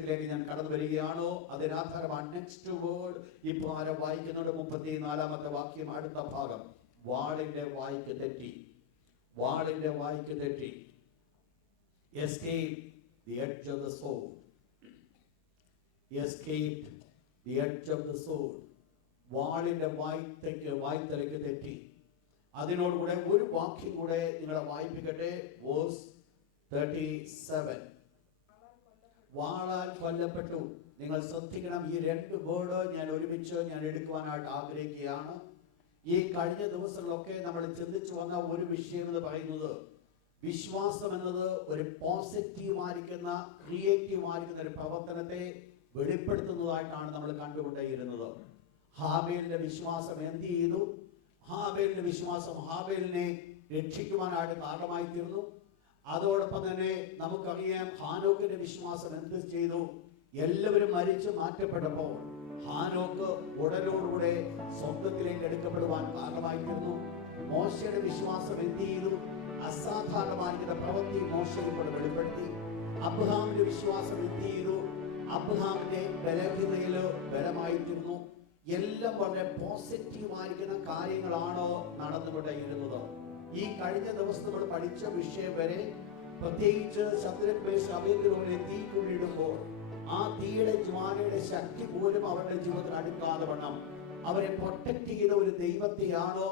വിഷയത്തിലേക്ക് ഞാൻ കടന്നു വരികയാണോ അതിനാധാരമാണ് നെക്സ്റ്റ് വേർഡ് ഇപ്പോൾ ആരെ വായിക്കുന്നുണ്ട്. 34-ാമത്തെ വാക്യം, അടുത്ത ഭാഗം. വാളിന്റെ വായ്ക്ക് തെറ്റി, വാളിന്റെ വായ്ക്ക് തെറ്റി. Escape the edge of the sword. Escaped the edge of the sword. വാളിന്റെ വായ്ത്തലയ്ക്ക് തെറ്റി. അതിനോടുകൂടെ ഒരു വാക്യം കൂടെ നിങ്ങളെ വായിപ്പിക്കട്ടെ. വേഴ്സ് 37. വാളാൽ കൊല്ലപ്പെട്ടു. നിങ്ങൾ ശ്രദ്ധിക്കണം, ഈ രണ്ട് വേർഡ് ഞാൻ ഒരുമിച്ച് എടുക്കുവാനായിട്ട് ആഗ്രഹിക്കുകയാണ്. ഈ കഴിഞ്ഞ ദിവസങ്ങളൊക്കെ നമ്മൾ ചിന്തിച്ചു വന്ന ഒരു വിഷയം എന്ന് പറയുന്നത്, വിശ്വാസം എന്നത് ഒരു പോസിറ്റീവായിരിക്കുന്ന ക്രിയേറ്റീവായിരിക്കുന്ന ഒരു പ്രവർത്തനത്തെ വെളിപ്പെടുത്തുന്നതായിട്ടാണ് നമ്മൾ കണ്ടുകൊണ്ടേയിരുന്നത്. ഹാബേലിന്റെ വിശ്വാസം എന്ത് ചെയ്തു? ഹാബേലിന്റെ വിശ്വാസം ഹാബേലിനെ രക്ഷിക്കുവാനായിട്ട് കാരണമായി തീർന്നു. അതോടൊപ്പം തന്നെ നമുക്കറിയാം ഹാനോക്കിന്റെ വിശ്വാസം എന്ത് ചെയ്തു? എല്ലാവരും മരിച്ചു മാറ്റപ്പെട്ടപ്പോൾ ഹാനോക്ക് ഉടലോടുകൂടെ സ്വർഗ്ഗത്തിലേക്ക് എടുക്കപ്പെടുവാൻ കാരണമായി തീർന്നു. മോശയുടെ വിശ്വാസം എന്ത് ചെയ്തു? അസാധാരണമായിരിക്കുന്ന പ്രവൃത്തി മോശയിൽ കൂടെ വെളിപ്പെടുത്തി. അബ്രഹാമിന്റെ വിശ്വാസം എന്ത് ചെയ്തു? അബ്രഹാമിന്റെ ബലഹീനതയിൽ ബലമായി തീർന്നു. എല്ലാം വളരെ പോസിറ്റീവായിരിക്കുന്ന കാര്യങ്ങളാണ് നടന്നുകൊണ്ടേയിരുന്നത്. ഈ കഴിഞ്ഞ ദിവസം നമ്മൾ പഠിച്ച വിഷയം വരെ, പ്രത്യേകിച്ച് ശദ്രക് മേശക് അബേദ്നെഗോവിനെ തീക്കുള്ളിടുമ്പോൾ ആ തീയുടെ ജ്വാലയുടെ ശക്തി പോലും അവരുടെ ജീവിതത്തിൽ അടുക്കാതെ വണ്ണം അവരെ പ്രൊട്ടക്ട് ചെയ്ത ഒരു ദൈവത്തെയാണോ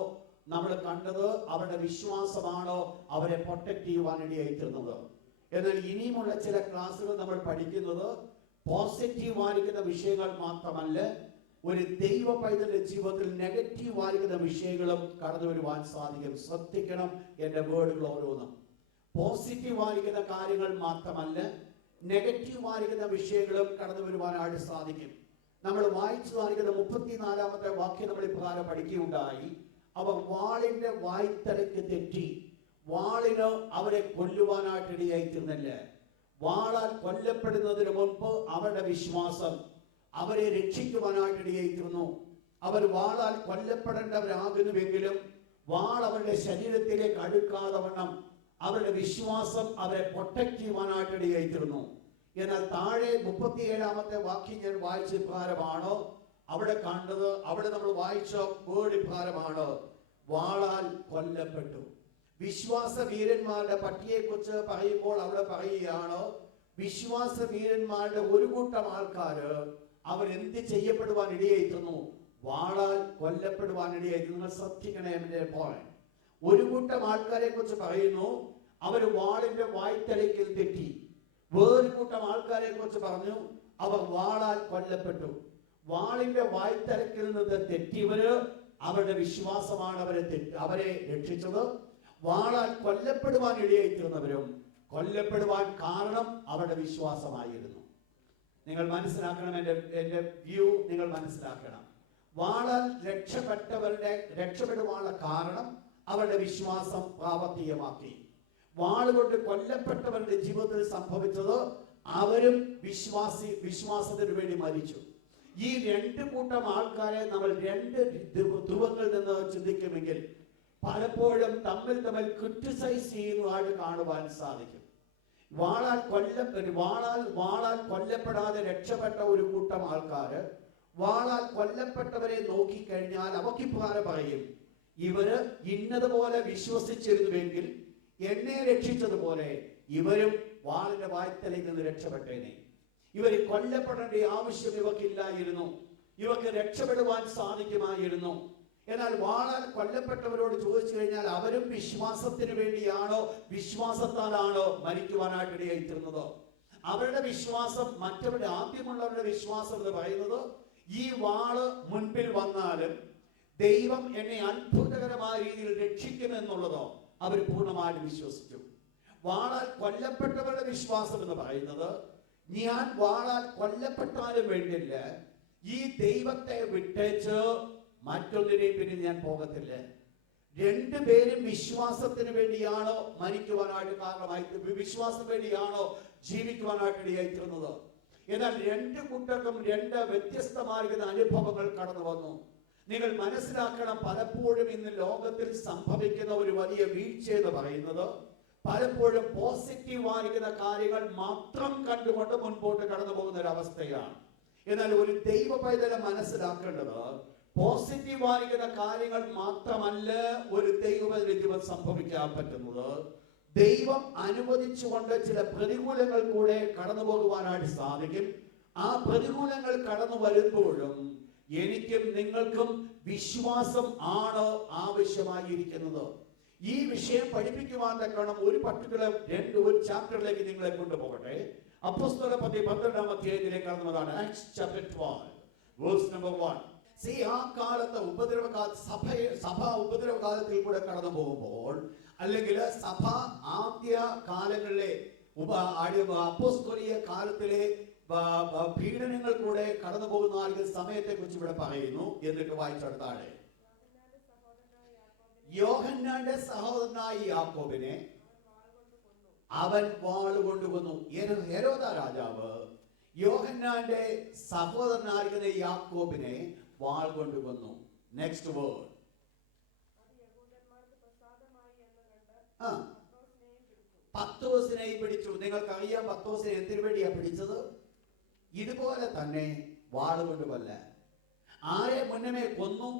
നമ്മൾ കണ്ടത്? അവരുടെ വിശ്വാസമാണോ അവരെ പ്രൊട്ടക്ട് ചെയ്യുവാനിടയായി തീർന്നത്? എന്നാൽ ഇനിയുമുള്ള ചില ക്ലാസ്സുകൾ നമ്മൾ പഠിക്കുന്നത് പോസിറ്റീവായിരിക്കുന്ന വിഷയങ്ങൾ മാത്രമല്ല, ഒരു ദൈവ പൈതലിന്റെ ജീവിതത്തിൽ നെഗറ്റീവായിരിക്കുന്ന വിഷയങ്ങളും കടന്നു വരുവാൻ സാധിക്കും. ശ്രദ്ധിക്കണം എന്റെ വേർഡുകൾ ഓരോന്നും. പോസിറ്റീവായിരിക്കുന്ന കാര്യങ്ങൾ മാത്രമല്ല, നെഗറ്റീവായിരിക്കുന്ന വിഷയങ്ങളും കടന്നു വരുവാനായിട്ട് സാധിക്കും. നമ്മൾ വായിച്ചു വായിക്കുന്ന 34-ാമത്തെ വാക്യം നമ്മൾ ഇപ്രകാരം പഠിക്കുകയുണ്ടായി. അവർ വാളിന്റെ വായ്ത്തലയ്ക്ക് തെറ്റി. വാളിന് അവരെ കൊല്ലുവാനായിട്ട് ഇടയായി തീർന്നില്ല. വാളാൽ കൊല്ലപ്പെടുന്നതിന് മുൻപ് അവരുടെ വിശ്വാസം അവരെ രക്ഷിക്കുവാനായിട്ട് ഇടയായി തീർന്നു. അവർ വാളാൽ കൊല്ലപ്പെടേണ്ടവരാകുന്നുവെങ്കിലും വാൾ അവരുടെ ശരീരത്തിലേക്ക് അടുക്കാതെ വണ്ണം അവരുടെ വിശ്വാസം അവരെ പ്രൊട്ടക്ട് ചെയ്യുവാനായിട്ട് ഇടയായി തീർന്നു. എന്നാൽ താഴെ 37-ാമത്തെ വാക്യം ഞാൻ വായിച്ച ഇപ്രകാരമാണ് അവിടെ കണ്ടത്. അവിടെ നമ്മൾ വായിച്ച വേർഡ് ഇപ്രകാരമാണ്, വാളാൽ കൊല്ലപ്പെട്ടു. വിശ്വാസ വീരന്മാരുടെ പട്ടിയെ കുറിച്ച് പറയുമ്പോൾ അവിടെ പറയുകയാണ്, വിശ്വാസ വീരന്മാരുടെ ഒരു കൂട്ടം ആൾക്കാര് അവരെന്ത് ചെയ്യപ്പെടുവാൻ ഇടയായിരുന്നു? വാളാൽ കൊല്ലപ്പെടുവാൻ ഇടയായിരുന്നു. നിങ്ങൾ ശ്രദ്ധിക്കണേ എന്റെ പോയിന്റ്. ഒരു കൂട്ടം ആൾക്കാരെ കുറിച്ച് പറയുന്നു, അവർ വാളിന്റെ വായ്ത്തലയ്ക്ക് തെറ്റി. വേറൊരു കൂട്ടം ആൾക്കാരെ കുറിച്ച് പറഞ്ഞു, അവർ വാളാൽ കൊല്ലപ്പെട്ടു. വാളിന്റെ വായ്ത്തലയ്ക്കിൽ നിന്ന് തെറ്റിയവര് അവരുടെ വിശ്വാസമാണ് അവരെ രക്ഷിച്ചത്. വാളാൽ കൊല്ലപ്പെടുവാൻ ഇടയായിത്തീർന്നവരും കൊല്ലപ്പെടുവാൻ കാരണം അവരുടെ വിശ്വാസമായിരുന്നു. നിങ്ങൾ മനസ്സിലാക്കണം, എന്റെ വ്യൂ നിങ്ങൾ മനസ്സിലാക്കണം. വാളാൽ രക്ഷപ്പെടുവാനുള്ള കാരണം അവരുടെ വിശ്വാസം പ്രാവർത്തികമാക്കി. വാളുകൊണ്ട് കൊല്ലപ്പെട്ടവരുടെ ജീവിതത്തിൽ സംഭവിച്ചത് അവരും വിശ്വാസത്തിന് വേണ്ടി മരിച്ചു. ഈ രണ്ട് കൂട്ടം ആൾക്കാരെ നമ്മൾ രണ്ട് ധ്രുവങ്ങളിൽ നിന്ന് ചിന്തിക്കുമെങ്കിൽ പലപ്പോഴും തമ്മിൽ ക്രിട്ടിസൈസ് ചെയ്യുന്നതായിട്ട് കാണുവാൻ സാധിക്കും. വാളാൽ കൊല്ലപ്പെടാതെ രക്ഷപ്പെട്ട ഒരു കൂട്ടം ആൾക്കാര് വാളാൽ കൊല്ലപ്പെട്ടവരെ നോക്കിക്കഴിഞ്ഞാൽ അവക്കിപ്രകാരം പറയും, ഇവര് ഇന്നതുപോലെ വിശ്വസിച്ചിരുന്നുവെങ്കിൽ എന്നെ രക്ഷിച്ചതുപോലെ ഇവരും വാളിന്റെ വായ്ത്തലയിൽ നിന്ന് രക്ഷപ്പെട്ടേനെ. ഇവർ കൊല്ലപ്പെടേണ്ട ആവശ്യം ഇവക്കില്ലായിരുന്നു, ഇവർക്ക് രക്ഷപ്പെടുവാൻ സാധിക്കുമായിരുന്നു. എന്നാൽ വാളാൽ കൊല്ലപ്പെട്ടവരോട് ചോദിച്ചു കഴിഞ്ഞാൽ അവരും വിശ്വാസത്തിന് വേണ്ടിയാണോ വിശ്വാസത്താലാണോ മരിക്കുവാനായിട്ട് ഇടയായിത്തീർന്നത്? അവരുടെ വിശ്വാസം മറ്റവരുടെ ആദ്യമുള്ളവരുടെ വിശ്വാസം എന്ന് പറയുന്നത്, ഈ വാള് മുൻപിൽ വന്നാലും ദൈവം എന്നെ അത്ഭുതകരമായ രീതിയിൽ രക്ഷിക്കുമെന്നുള്ളതോ അവർ പൂർണ്ണമായിട്ട് വിശ്വസിച്ചു. വാളാൽ കൊല്ലപ്പെട്ടവരുടെ വിശ്വാസം എന്ന് പറയുന്നത്, ഞാൻ വാളാൽ കൊല്ലപ്പെട്ടാലും വേണ്ടില്ല, ഈ ദൈവത്തെ വിട്ടേച്ച് മറ്റൊന്നിനെയും പിന്നെ ഞാൻ പോകത്തില്ല. രണ്ടുപേരും വിശ്വാസത്തിന് വേണ്ടിയാണോ മരിക്കുവാനായിട്ട് കാരണമായി, വിശ്വാസത്തിന് വേണ്ടിയാണോ ജീവിക്കുവാനായിട്ട് ഇടയായിത്തീർന്നത്? എന്നാൽ രണ്ട് കൂട്ടർക്കും രണ്ട് വ്യത്യസ്തമായിരിക്കുന്ന അനുഭവങ്ങൾ കടന്നു വന്നു. നിങ്ങൾ മനസ്സിലാക്കണം, പലപ്പോഴും ഇന്ന് ലോകത്തിൽ സംഭവിക്കുന്ന ഒരു വലിയ വീഴ്ച എന്ന് പറയുന്നത്, പലപ്പോഴും പോസിറ്റീവായിരിക്കുന്ന കാര്യങ്ങൾ മാത്രം കണ്ടുകൊണ്ട് മുൻപോട്ട് കടന്നു പോകുന്ന ഒരു അവസ്ഥയാണ്. എന്നാൽ ഒരു ദൈവ പൈതലെ മനസ്സിലാക്കേണ്ടത് പോസിറ്റീവായിരിക്കുന്ന കാര്യങ്ങൾ മാത്രമല്ല ഒരു ദൈവ ജീവിതം സംഭവിക്കാൻ പറ്റുന്നത്. ദൈവം അനുവദിച്ചുകൊണ്ട് ചില പ്രതികൂലങ്ങൾ കൂടെ കടന്നു പോകുവാനായിട്ട് സാധിക്കും. ആ പ്രതികൂലങ്ങൾ കടന്നു വരുമ്പോഴും എനിക്കും നിങ്ങൾക്കും വിശ്വാസം ആണ് ആവശ്യമായിരിക്കുന്നത്. ഈ വിഷയം പഠിപ്പിക്കുവാൻ തക്കണം ഒരു പർട്ടിക്കുലർ ഒരു ചാപ്റ്ററിലേക്ക് നിങ്ങളെ കൊണ്ടുപോകട്ടെ. അപ്പോസ്തലപ്രവൃത്തി 12-ാം അധ്യായത്തിലേക്ക് കടന്നതാണ്. Acts chapter 12 verse number 1. ആ കാലത്ത് സഭ ഉപദ്രവകാലത്തിൽ കൂടെ കടന്നു പോകുമ്പോൾ, അല്ലെങ്കിൽ സഭ ആദ്യ കാലങ്ങളിലെ അപ്പോസ്തോലിക കാലത്തിലെ പീഡനങ്ങൾ കൂടെ കടന്നു പോകുന്ന സമയത്തെ കുറിച്ച് ഇവിടെ പറയുന്നു. എന്നിട്ട് വായിച്ചെടുത്താളെ, യോഹന്നാന്റെ സഹോദരനായ യാക്കോബിനെ അവൻ വാളുകൊണ്ട് കൊന്നു. ഹെരോദ രാജാവ് യോഹന്നാന്റെ സഹോദരനായിരിക്കുന്ന യാക്കോബിനെ വാൾ കൊണ്ട് കൊന്നു. നെക്സ്റ്റ് വേർഡ്, പത്രോസിനെയും പിടിച്ചു. നിങ്ങൾക്കറിയാം പത്രോസിനെ എന്തിനു വേണ്ടിയാ പിടിച്ചത്? ഇതുപോലെ തന്നെ വാളുകൊണ്ട് കൊല്ലാൻ. ആരെ മുന്നമേ കൊന്നു?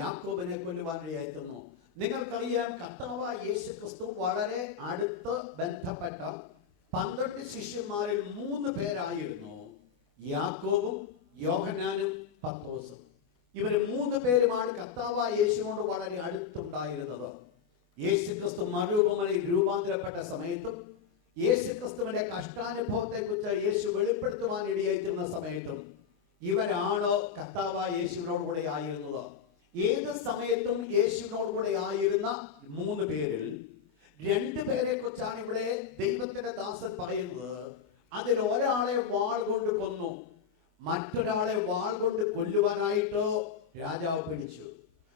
യാക്കോബിനെ കൊല്ലുവാനിടയായിരുന്നു. നിങ്ങൾക്കറിയാം കർത്താവായ യേശു ക്രിസ്തു വളരെ അടുത്ത് ബന്ധപ്പെട്ട 12 ശിഷ്യന്മാരിൽ 3 പേരായിരുന്നു യാക്കോബും യോഹന്നാനും പത്രോസും. ഇവർ 3 പേരുമാണ് കർത്താവായ യേശുവിനോട് വളരെ അടുത്തുണ്ടായിരുന്നത്. യേശു ക്രിസ്തു മറുരൂപമായി രൂപാന്തരപ്പെട്ട സമയത്തും യേശു ക്രിസ്തുവിന്റെ കഷ്ടാനുഭവത്തെ കുറിച്ച് യേശു വെളിപ്പെടുത്തുവാൻ ഇടയായിത്തീർന്ന സമയത്തും ഇവരാണ് കർത്താവായ യേശുവിനോട് കൂടെ ആയിരുന്നത്. ഏത് സമയത്തും യേശുവിനോട് കൂടെ ആയിരുന്ന 3 പേരിൽ 2 പേരെ കുറിച്ചാണ് ഇവിടെ ദൈവത്തിന്റെ ദാസൻ പറയുന്നത്. അതിൽ ഒരാളെ വാൾ കൊണ്ട് കൊന്നു, മറ്റൊരാളെ വാൾ കൊണ്ട് കൊല്ലുവാനായിട്ട് രാജാവ് പിടിച്ചു.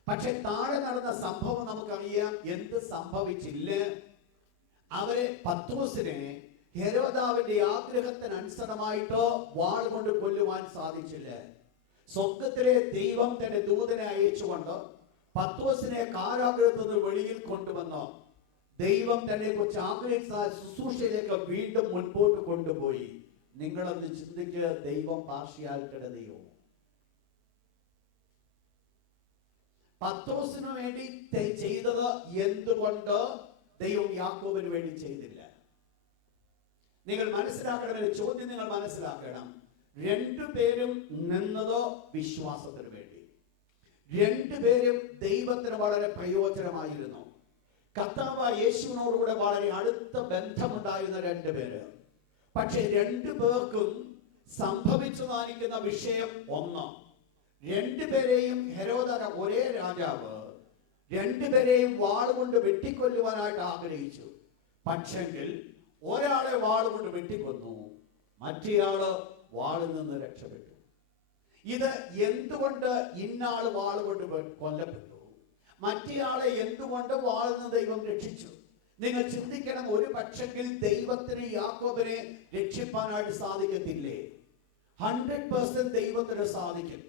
പക്ഷെ താഴെ നടന്ന സംഭവം നമുക്കറിയാം. എന്ത് സംഭവിച്ചില്ല? അവരെ പത്രോസിനെ ഹെരോദാവിന്റെ ആഗ്രഹത്തിനനുസരണമായിട്ട് വാൾ കൊണ്ട് കൊല്ലുവാൻ സാധിച്ചില്ല. സ്വർഗ്ഗത്തിലെ ദൈവം തന്റെ ദൂതനെ അയച്ചുകൊണ്ട് പത്രോസിനെ കാരാഗൃഹത്തിൽ നിന്ന് വെളിയിൽ കൊണ്ടുവന്ന് ദൈവം തന്നെ കുറിച്ച് ആഗ്രഹിച്ച ശുശ്രൂഷയിലേക്ക് വീണ്ടും മുൻപോട്ട് കൊണ്ടുപോയി. നിങ്ങളൊന്ന് ചിന്തിക്ക്, ദൈവം പാർഷ്യാലിറ്റിയുടെ ദൈവം. പത്രോസിനു വേണ്ടി ചെയ്തത് എന്തുകൊണ്ട് ദൈവം യാക്കോബിന് വേണ്ടി ചെയ്തില്ല? നിങ്ങൾ മനസ്സിലാക്കണം, ഒരു ചോദ്യം നിങ്ങൾ മനസ്സിലാക്കണം. 2 പേരും നിന്നത് വിശ്വാസത്തിന് വേണ്ടി. 2 പേരും ദൈവത്തിന് വളരെ പ്രയോജനമായിരുന്നു. കർത്താവായ യേശുവിനോടുകൂടെ വളരെ അടുത്ത ബന്ധമുണ്ടായിരുന്ന 2 പേര്. പക്ഷെ 2 പേർക്കും സംഭവിച്ചതായിരിക്കുന്ന വിഷയം ഒന്ന്. 2 പേരെയും ഹെരോദ, ഒരേ രാജാവ് 2 പേരെയും വാളുകൊണ്ട് വെട്ടിക്കൊല്ലുവാനായിട്ട് ആഗ്രഹിച്ചു. പക്ഷെങ്കിൽ ഒരാളെ വാളുകൊണ്ട് വെട്ടിക്കൊന്നു, മറ്റേയാള് വാളിൽ നിന്ന് രക്ഷപ്പെട്ടു. ഇത് എന്തുകൊണ്ട് ഇന്നാള് വാളുകൊണ്ട് കൊല്ലപ്പെട്ടു, മറ്റേയാളെ എന്തുകൊണ്ട് വാളിൽ നിന്ന് ദൈവം രക്ഷിച്ചു? നിങ്ങൾ ചിന്തിക്കണം. ഒരു പക്ഷെങ്കിൽ ദൈവത്തിന് യാക്കോബിനെ രക്ഷിപ്പാനായിട്ട് സാധിക്കത്തില്ലേ? 100% ദൈവത്തിന് സാധിക്കും.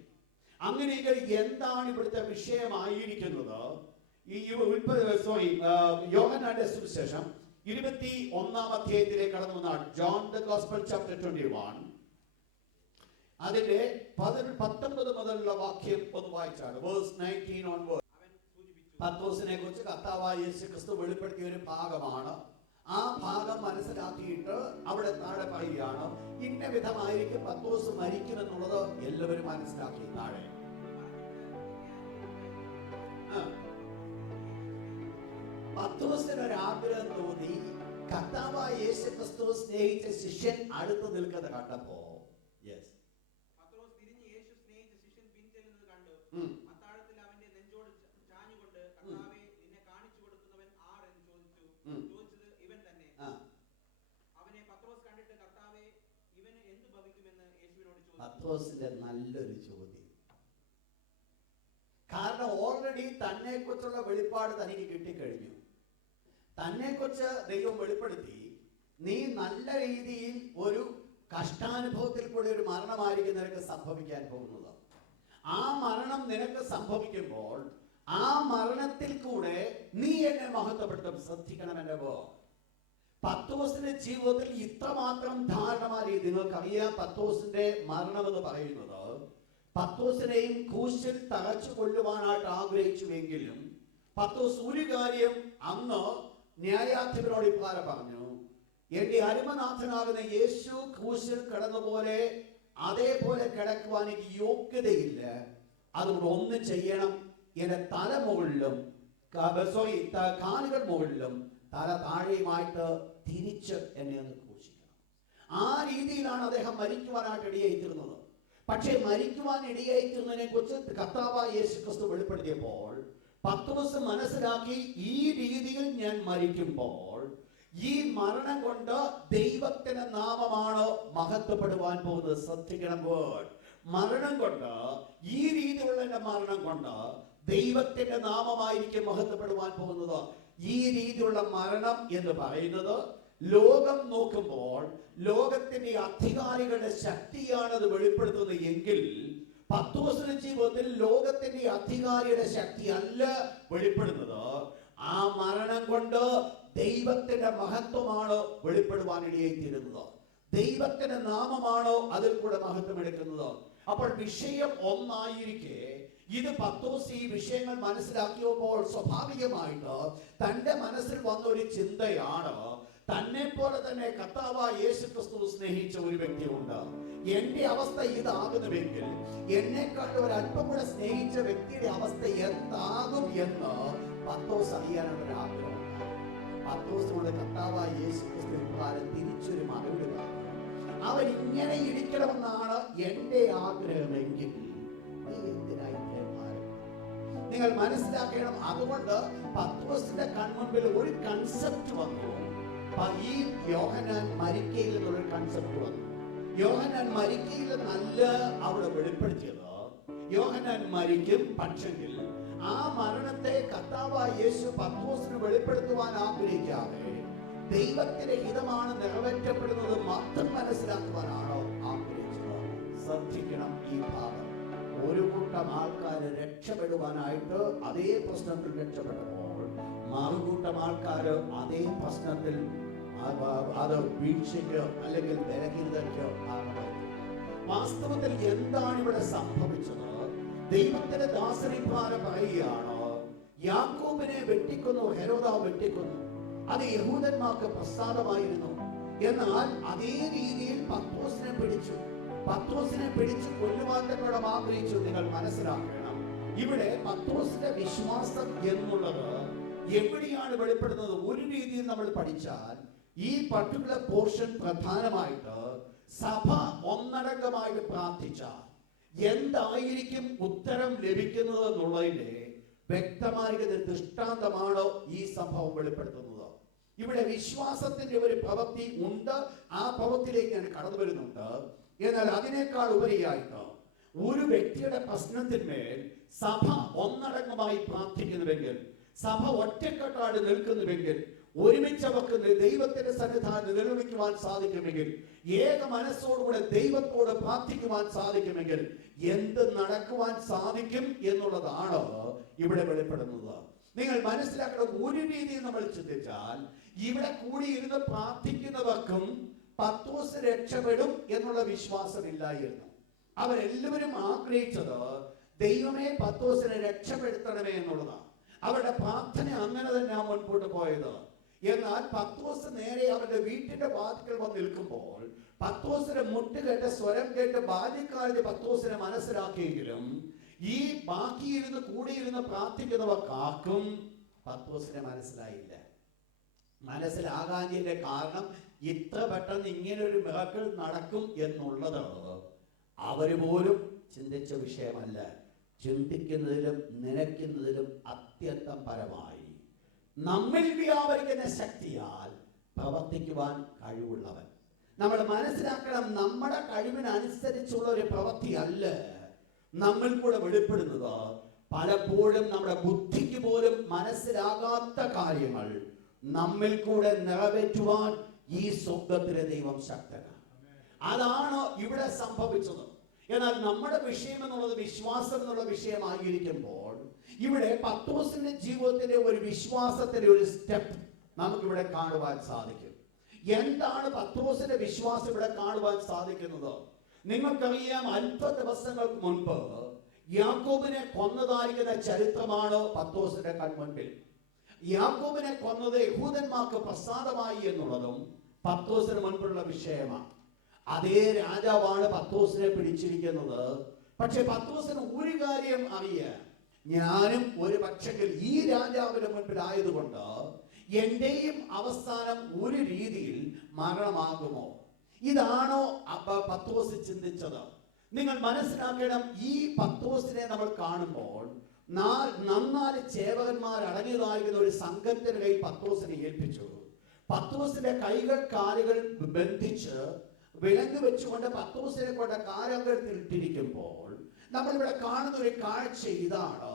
അങ്ങനെയെങ്കിൽ എന്താണ് ഇവിടുത്തെ വിഷയമായിരിക്കുന്നത്? യോഹന്നാന്റെ സുവിശേഷം 21-ാം അധ്യായത്തിലേക്ക് കടന്നു വന്നാൽ, ജോൺ ദ ഗോസ്പൽ ചാപ്റ്റർ 21 അതിന്റെ 19 മുതലുള്ള വാക്യം ഒന്ന് വായിച്ചാണ്. Verse 19 onward. പത്രോസിനെ കുറിച്ച് കർത്താവായ യേശു ക്രിസ്തു വെളിപ്പെടുത്തിയ ഒരു ഭാഗമാണ്. ആ ഭാഗം മനസ്സിലാക്കിയിട്ട് അവിടെ താഴെ പറയുകയാണ്, ഇന്ന വിധമായിരിക്കും പത്രോസ് മരിക്കുമെന്നുള്ളത് എല്ലാവരും മനസ്സിലാക്കി. താഴെ പത്രോസിന് ഒരു ആഗ്രഹം തോന്നി. കർത്താവായ യേശു ക്രിസ്തു സ്നേഹിച്ച ശിഷ്യൻ അടുത്ത് നിൽക്കുന്നത് കണ്ടപ്പോ പത്രോസിന്റെ നല്ലൊരു ചോദ്യം. കാരണം ഓൾറെഡി തന്നെ കുറിച്ചുള്ള വെളിപ്പാട് തനിക്ക് കിട്ടിക്കഴിഞ്ഞു. തന്നെ കുറിച്ച് ദൈവം വെളിപ്പെടുത്തി, നീ നല്ല രീതിയിൽ ഒരു കഷ്ടാനുഭവത്തിൽ കൂടെ ഒരു മരണമായിരിക്കും നിനക്ക് സംഭവിക്കാൻ പോകുന്നത്. ആ മരണം നിനക്ക് സംഭവിക്കുമ്പോൾ ആ മരണത്തിൽ കൂടെ നീ എന്നെ മഹത്വപ്പെടുത്തും. ശ്രദ്ധിക്കണം എന്റെ പത്രോസിന്റെ ജീവിതത്തിൽ ഇത്രമാത്രം ധാരണമായി. നിങ്ങൾക്കറിയാം, പത്രോസിന്റെ മരണം എന്ന് പറയുന്നത് പത്രോസിനെയും ക്രൂശിൽ തറച്ചു കൊല്ലുവാനായിട്ട് ആഗ്രഹിച്ചുവെങ്കിലും പത്രോസ് ഒരു കാര്യം അന്ന് ന്യായാധിപനോട് ഇപ്രകാരം പറഞ്ഞു: എന്റെ അരുമനാഥനാകുന്ന യേശു ക്രൂശിൽ കിടന്നപോലെ അതേപോലെ കിടക്കുവാൻ എനിക്ക് യോഗ്യതയില്ല. അതുകൊണ്ട് ഒന്ന് ചെയ്യണം, എന്റെ തല മുകളിലും കാലുകൾ മുകളിലും തല താഴെയുമായിട്ട് തിരിച്ച് എന്നെ ഒന്ന് ക്രൂശിക്കണം. ആ രീതിയിലാണ് അദ്ദേഹം മരിക്കുവാനായിട്ട് ഇടയായിത്തീർന്നത്. പക്ഷേ മരിക്കുവാൻ ഇടയായിത്തീർന്നതിനെ കുറിച്ച് കർത്താവായ യേശുക്രിസ്തു വെളിപ്പെടുത്തിയപ്പോൾ പത്രോസ് മനസ്സിലാക്കി, ഈ രീതിയിൽ ഞാൻ മരിക്കുമ്പോൾ ഈ മരണം കൊണ്ട് ദൈവത്തിന്റെ നാമമാണ് മഹത്വപ്പെടുവാൻ പോകുന്നത്. ശ്രദ്ധിക്കണം, വേർഡ് മരണം കൊണ്ട്, ഈ രീതിയിലുള്ള എന്റെ മരണം കൊണ്ട് ദൈവത്തിന്റെ നാമമായിരിക്കും മഹത്വപ്പെടുവാൻ പോകുന്നത്. ഈ രീതിയിലുള്ള മരണം എന്ന് പറയുന്നത് ലോകം നോക്കുമ്പോൾ ലോകത്തിന്റെ അധികാരികളുടെ ശക്തിയാണ് അത് വെളിപ്പെടുത്തുന്നത് എങ്കിൽ പത്രോസിന്റെ ജീവിതത്തിൽ ലോകത്തിന്റെ അധികാരിയുടെ ശക്തി അല്ല വെളിപ്പെടുന്നത്. ആ മരണം കൊണ്ട് ദൈവത്തിന്റെ മഹത്വമാണ് വെളിപ്പെടുവാൻ ഇടയായിത്തീരുന്നത്. ദൈവത്തിന്റെ നാമമാണോ അതിൽ കൂടെ മഹത്വം എടുക്കുന്നത്. അപ്പോൾ വിഷയം ഒന്നായിരിക്കെ ഇത് പത്രോസ് ഈ വിഷയങ്ങൾ മനസ്സിലാക്കിയപ്പോൾ സ്വാഭാവികമായിട്ട് തന്റെ മനസ്സിൽ വന്ന ഒരു ചിന്തയാണ്, തന്നെ പോലെ തന്നെ കർത്താവായ യേശുക്രിസ്തു സ്നേഹിച്ച ഒരു വ്യക്തിയുണ്ട്. എന്റെ അവസ്ഥ ഇതാകുന്നുവെങ്കിൽ എന്നെക്കാൾ ഒരു അല്പം കൂടെ സ്നേഹിച്ച വ്യക്തിയുടെ അവസ്ഥ എന്താകും എന്ന് പത്രോസ് അറിയാനുള്ള ഒരു ആഗ്രഹം. പത്രോസിനോട് കർത്താവായ യേശുക്രിസ്തു തിരിച്ചൊരു മറുപടി പറഞ്ഞു: അവൻ ഇങ്ങനെ ഇരിക്കണമെന്നാണ് എന്റെ ആഗ്രഹമെങ്കിൽ നീ എന്തിനായി നിങ്ങൾ മനസ്സിലാക്കണം. അതുകൊണ്ട് പത്രോസിന്റെ കൺമുമ്പിൽ ഒരു കൺസെപ്റ്റ് വന്നു. ഈ യോഹന്നാൻ മരിക്കയിൽ നിന്നൊരു കൺസെപ്റ്റ് വന്നു. യോഹന്നാൻ മരിക്കയിൽ നല്ല അവിടെ വെളിപ്പെടുത്തിയത്, യോഹന്നാൻ മരിക്കും, പക്ഷെങ്കിൽ ആ മരണത്തെ കർത്താവായ യേശു പത്രോസിന് വെളിപ്പെടുത്തുവാൻ ആഗ്രഹിക്കാതെ ദൈവത്തിന്റെ ഹിതമാണ് നിറവേറ്റപ്പെടുന്നത് മാത്രം മനസ്സിലാക്കുവാനാണോ ആഗ്രഹിച്ചത്? ശ്രദ്ധിക്കണം ഈ ഭാഗം. ഒരു കൂട്ടം ആൾക്കാർ രക്ഷപ്പെടുവാനായിട്ട് അതേ പ്രശ്നത്തിൽ രക്ഷപ്പെട്ടപ്പോൾ മറുകൂട്ടം ആൾക്കാർ അതേ പ്രശ്നത്തിൽ അത് വീഴ്ചയ്ക്ക് അല്ലെങ്കിൽ ബലഹീനതയ്ക്ക് കാരണമായി. വാസ്തവത്തിൽ എന്താണ് ഇവിടെ സംഭവിച്ചത്? ദൈവത്തിന്റെ ദാസനിപ്രകാരം പറയുകയാണ്, യാക്കോബിനെ വെട്ടിക്കൊന്നു, ഹെരോദാവ് വെട്ടിക്കൊന്നു. അത് യഹൂദന്മാർക്ക് പ്രസാദമായിരുന്നു. എന്നാൽ അതേ രീതിയിൽ പത്രോസിനെ പിടിച്ചു കൊല്ലുവാൻ തന്നോട് ആഗ്രഹിച്ചു. നിങ്ങൾ മനസ്സിലാക്കണം, ഇവിടെ പത്രോസിന്റെ വിശ്വാസം എന്നുള്ളത് എവിടെയാണ് വെളിപ്പെടുന്നത്? ഒരു രീതിയിൽ നമ്മൾ പഠിച്ചാൽ ഈ പർട്ടിക്കുലർ പോർഷൻ പ്രധാനമായിട്ട് സഭ ഒന്നടങ്കമായിട്ട് പ്രാർത്ഥിച്ചാൽ എന്തായിരിക്കും ഉത്തരം ലഭിക്കുന്നത് എന്നുള്ളതിന്റെ വ്യക്തമായിരിക്കുന്ന ദൃഷ്ടാന്തമാണോ ഈ സംഭവം വെളിപ്പെടുത്തുന്നത്. ഇവിടെ വിശ്വാസത്തിന്റെ ഒരു പ്രവൃത്തി ഉണ്ട്. ആ പ്രവൃത്തിയിലേക്ക് ഞാൻ കടന്നു വരുന്നുണ്ട്. എന്നാൽ അതിനേക്കാൾ ഉപരിയായിട്ട് ഒരു വ്യക്തിയുടെ പ്രശ്നത്തിന്മേൽ സഭ ഒന്നടങ്കമായി പ്രാർത്ഥിക്കുന്നുവെങ്കിൽ, സഭ ഒറ്റക്കെട്ടായിട്ട് നിൽക്കുന്നുവെങ്കിൽ, ഒരുമിച്ച് അവർക്ക് ദൈവത്തിന്റെ സന്നിധാനം നിർവഹിക്കുവാൻ സാധിക്കുമെങ്കിൽ, ഏക മനസ്സോടുകൂടെ ദൈവത്തോട് പ്രാർത്ഥിക്കുവാൻ സാധിക്കുമെങ്കിൽ എന്ത് നടക്കുവാൻ സാധിക്കും എന്നുള്ളതാണ് ഇവിടെ വെളിപ്പെടുന്നത്. നിങ്ങൾ മനസ്സിലാക്കണം, ഒരു രീതിയിൽ നമ്മൾ ചിന്തിച്ചാൽ ഇവിടെ കൂടിയിരുന്ന് പ്രാർത്ഥിക്കുന്നവർക്കും പത്രോസ് രക്ഷപ്പെടും എന്നുള്ള വിശ്വാസമില്ലായിരുന്നു. അവരെല്ലാവരും ആഗ്രഹിച്ചത് ദൈവമേ പത്രോസിനെ രക്ഷപ്പെടുത്തണമേ എന്നുള്ളതാണ്. അവരുടെ പ്രാർത്ഥന അങ്ങനെ തന്നെ മുൻപോട്ട് പോയത്. എന്നാൽ പത്രോസ് നേരെ അവരുടെ വീട്ടിന്റെ വാതിൽക്കൽ വന്ന് നിൽക്കുമ്പോൾ പത്രോസിന്റെ മുട്ട് കേട്ട് സ്വരം കേട്ട് ബാല്യക്കാരുടെ പത്രോസിനെ മനസ്സിലാക്കിയെങ്കിലും ഈ ബാക്കിയിരുന്ന് കൂടിയിരുന്ന് പ്രാർത്ഥിക്കുന്നവർക്കാർക്കും പത്രോസിനെ മനസ്സിലായില്ല. മനസ്സിലാകാഞ്ഞതിന്റെ കാരണം ഇത്ര പെട്ടെന്ന് ഇങ്ങനെ ഒരു മിറക്കിൾ നടക്കും എന്നുള്ളത് അവര് പോലും ചിന്തിച്ച വിഷയമല്ല. ചിന്തിക്കുന്നതിലും നനയ്ക്കുന്നതിലും അത്യന്തം പരമായി നമ്മിൽ വ്യാപരിക്കുന്ന ശക്തിയാൽ പ്രവർത്തിക്കുവാൻ കഴിവുള്ളവൻ. നമ്മൾ മനസ്സിലാക്കണം, നമ്മുടെ കഴിവിനനുസരിച്ചുള്ള ഒരു പ്രവൃത്തി അല്ല നമ്മിൽ കൂടെ വെളിപ്പെടുന്നത്. പലപ്പോഴും നമ്മുടെ ബുദ്ധിക്ക് പോലും മനസ്സിലാകാത്ത കാര്യങ്ങൾ നമ്മിൽ കൂടെ നിറവേറ്റുവാൻ ഈ സ്വർഗ്ഗത്തിലെ ദൈവം ശക്തനാണ്. അതാണ് ഇവിടെ സംഭവിച്ചത്. എന്നാൽ നമ്മുടെ വിഷയം എന്നുള്ളത് വിശ്വാസം എന്നുള്ള വിഷയമായിരിക്കുമ്പോൾ ഇവിടെ പത്രോസിന്റെ ജീവിതത്തിന്റെ ഒരു വിശ്വാസത്തിന്റെ ഒരു സ്റ്റെപ്പ് നമുക്കിവിടെ കാണുവാൻ സാധിക്കും. എന്താണ് പത്രോസിന്റെ വിശ്വാസം ഇവിടെ കാണുവാൻ സാധിക്കുന്നത്? നിങ്ങൾക്കറിയാം, അല്പ ദിവസങ്ങൾക്ക് മുൻപ് യാക്കോബിനെ കൊന്നതായിരിക്കുന്ന ചരിത്രമാണ് പത്രോസിന്റെ കൺമുൻപിൽ. യാക്കോബിനെ കൊന്നത് യഹൂദന്മാർക്ക് പ്രസാദമായി എന്നുള്ളതും പത്രോസിന് മുൻപുള്ള വിഷയമാണ്. അതേ രാജാവാണ് പത്രോസിനെ പിടിച്ചിരിക്കുന്നത്. പക്ഷെ പത്രോസിന് ഒരു കാര്യം അറിയാം, ഞാനും ഒരു പക്ഷെങ്കിൽ ഈ രാജാവിന്റെ മുൻപിലായതുകൊണ്ട് എന്റെയും അവസാനം ഒരു രീതിയിൽ മരണമാകുമോ? ഇതാണോ പത്രോസ് ചിന്തിച്ചത്? നിങ്ങൾ മനസ്സിലാക്കണം, ഈ പത്രോസിനെ നമ്മൾ കാണുമ്പോൾ നന്നാല് ചേവകന്മാർ അടങ്ങിയതായിരിക്കുന്ന ഒരു സംഘത്തിന്റെ കയ്യിൽ പത്രോസിനെ ഏൽപ്പിച്ചു. പത്രോസിന്റെ കൈകൾ കാലുകൾ ബന്ധിച്ച് വിലങ്ങ് വെച്ചുകൊണ്ട് പത്രോസിനെ കൊണ്ട് കാരാഗ്രഹത്തിൽ ഇട്ടിരിക്കുമ്പോൾ നമ്മളിവിടെ കാണുന്ന ഒരു കാഴ്ച ഇതാണ്.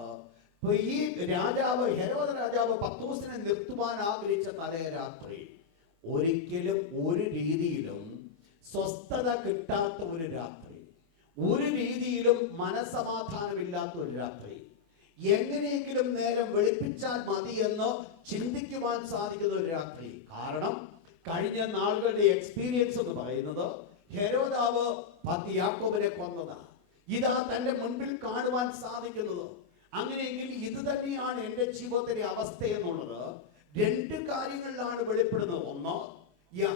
ഈ രാജാവ്, ഹെരോദ രാജാവ് പത്രോസിനെ നിർത്തുവാൻ ആഗ്രഹിച്ച തലേ രാത്രി ഒരിക്കലും ഒരു രീതിയിലും സ്വസ്ഥത കിട്ടാത്ത ഒരു രാത്രി, ഒരു രീതിയിലും മനസമാധാനമില്ലാത്ത ഒരു രാത്രി, എങ്ങനെയെങ്കിലും നേരം വെളുപ്പിച്ചാൽ മതി എന്ന് ചിന്തിക്കുവാൻ സാധിക്കുന്ന ഒരു രാത്രി. കാരണം കഴിഞ്ഞ നാളുകളുടെ എക്സ്പീരിയൻസ് എന്ന് പറയുന്നത് ഹെരോദാവ് യാക്കോബിനെ കൊന്നതാണ്. ഇതാ തന്റെ മുൻപിൽ കാണുവാൻ സാധിക്കുന്നത്. അങ്ങനെയെങ്കിൽ ഇത് തന്നെയാണ് എൻ്റെ ജീവിതത്തിലെ അവസ്ഥ എന്നുള്ളത് രണ്ട് കാര്യങ്ങളിലാണ് വെളിപ്പെടുന്നത്. ഒന്ന്,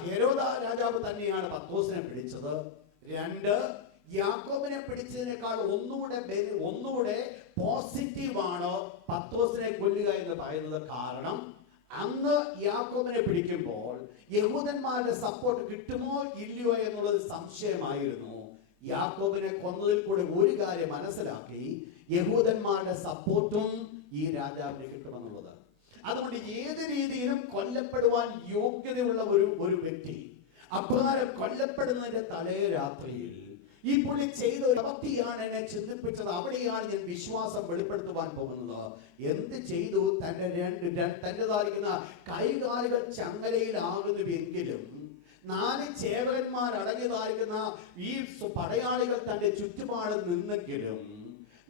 ഹെരോദ രാജാവ് തന്നെയാണ് പത്രോസിനെ പിടിച്ചത്. രണ്ട്, യാക്കോബിനെ പിടിച്ചതിനേക്കാൾ ഒന്നുകൂടെ പോസിറ്റീവാണ് പത്രോസിനെ കൊല്ലുക എന്ന് പറയുന്നത്. കാരണം അന്ന് യാക്കോബിനെ പിടിക്കുമ്പോൾ യഹൂദന്മാരുടെ സപ്പോർട്ട് കിട്ടുമോ ഇല്ലയോ എന്നുള്ളത് സംശയമായിരുന്നു. യാക്കോബിനെ കൊന്നതിൽ കൂടെ ഒരു കാര്യം മനസ്സിലാക്കി, യഹൂദന്മാരുടെ സപ്പോർട്ടും ഈ രാജാവിന് കിട്ടുമെന്നുള്ളത്. അതുകൊണ്ട് ഏത് രീതിയിലും കൊല്ലപ്പെടുവാൻ യോഗ്യതയുള്ള ഒരു വ്യക്തി അപ്രകാരം കൊല്ലപ്പെടുന്നതിന്റെ തലേ രാത്രിയിൽ ഈ പുള്ളി ചെയ്ത ഒരു പ്രവൃത്തിയാണ് എന്നെ ചിന്തിപ്പിച്ചത്. അവിടെയാണ് ഞാൻ വിശ്വാസം വെളിപ്പെടുത്തുവാൻ പോകുന്നത്. എന്ത് ചെയ്തു? തന്റേതായിരിക്കുന്ന കൈകാലുകൾ ചങ്ങലയിലാകുന്നുവെങ്കിലും 4 ചേവകന്മാർ അടങ്ങിയതായിരിക്കുന്ന ഈ പടയാളികൾ തന്റെ ചുറ്റുപാട് നിന്നെങ്കിലും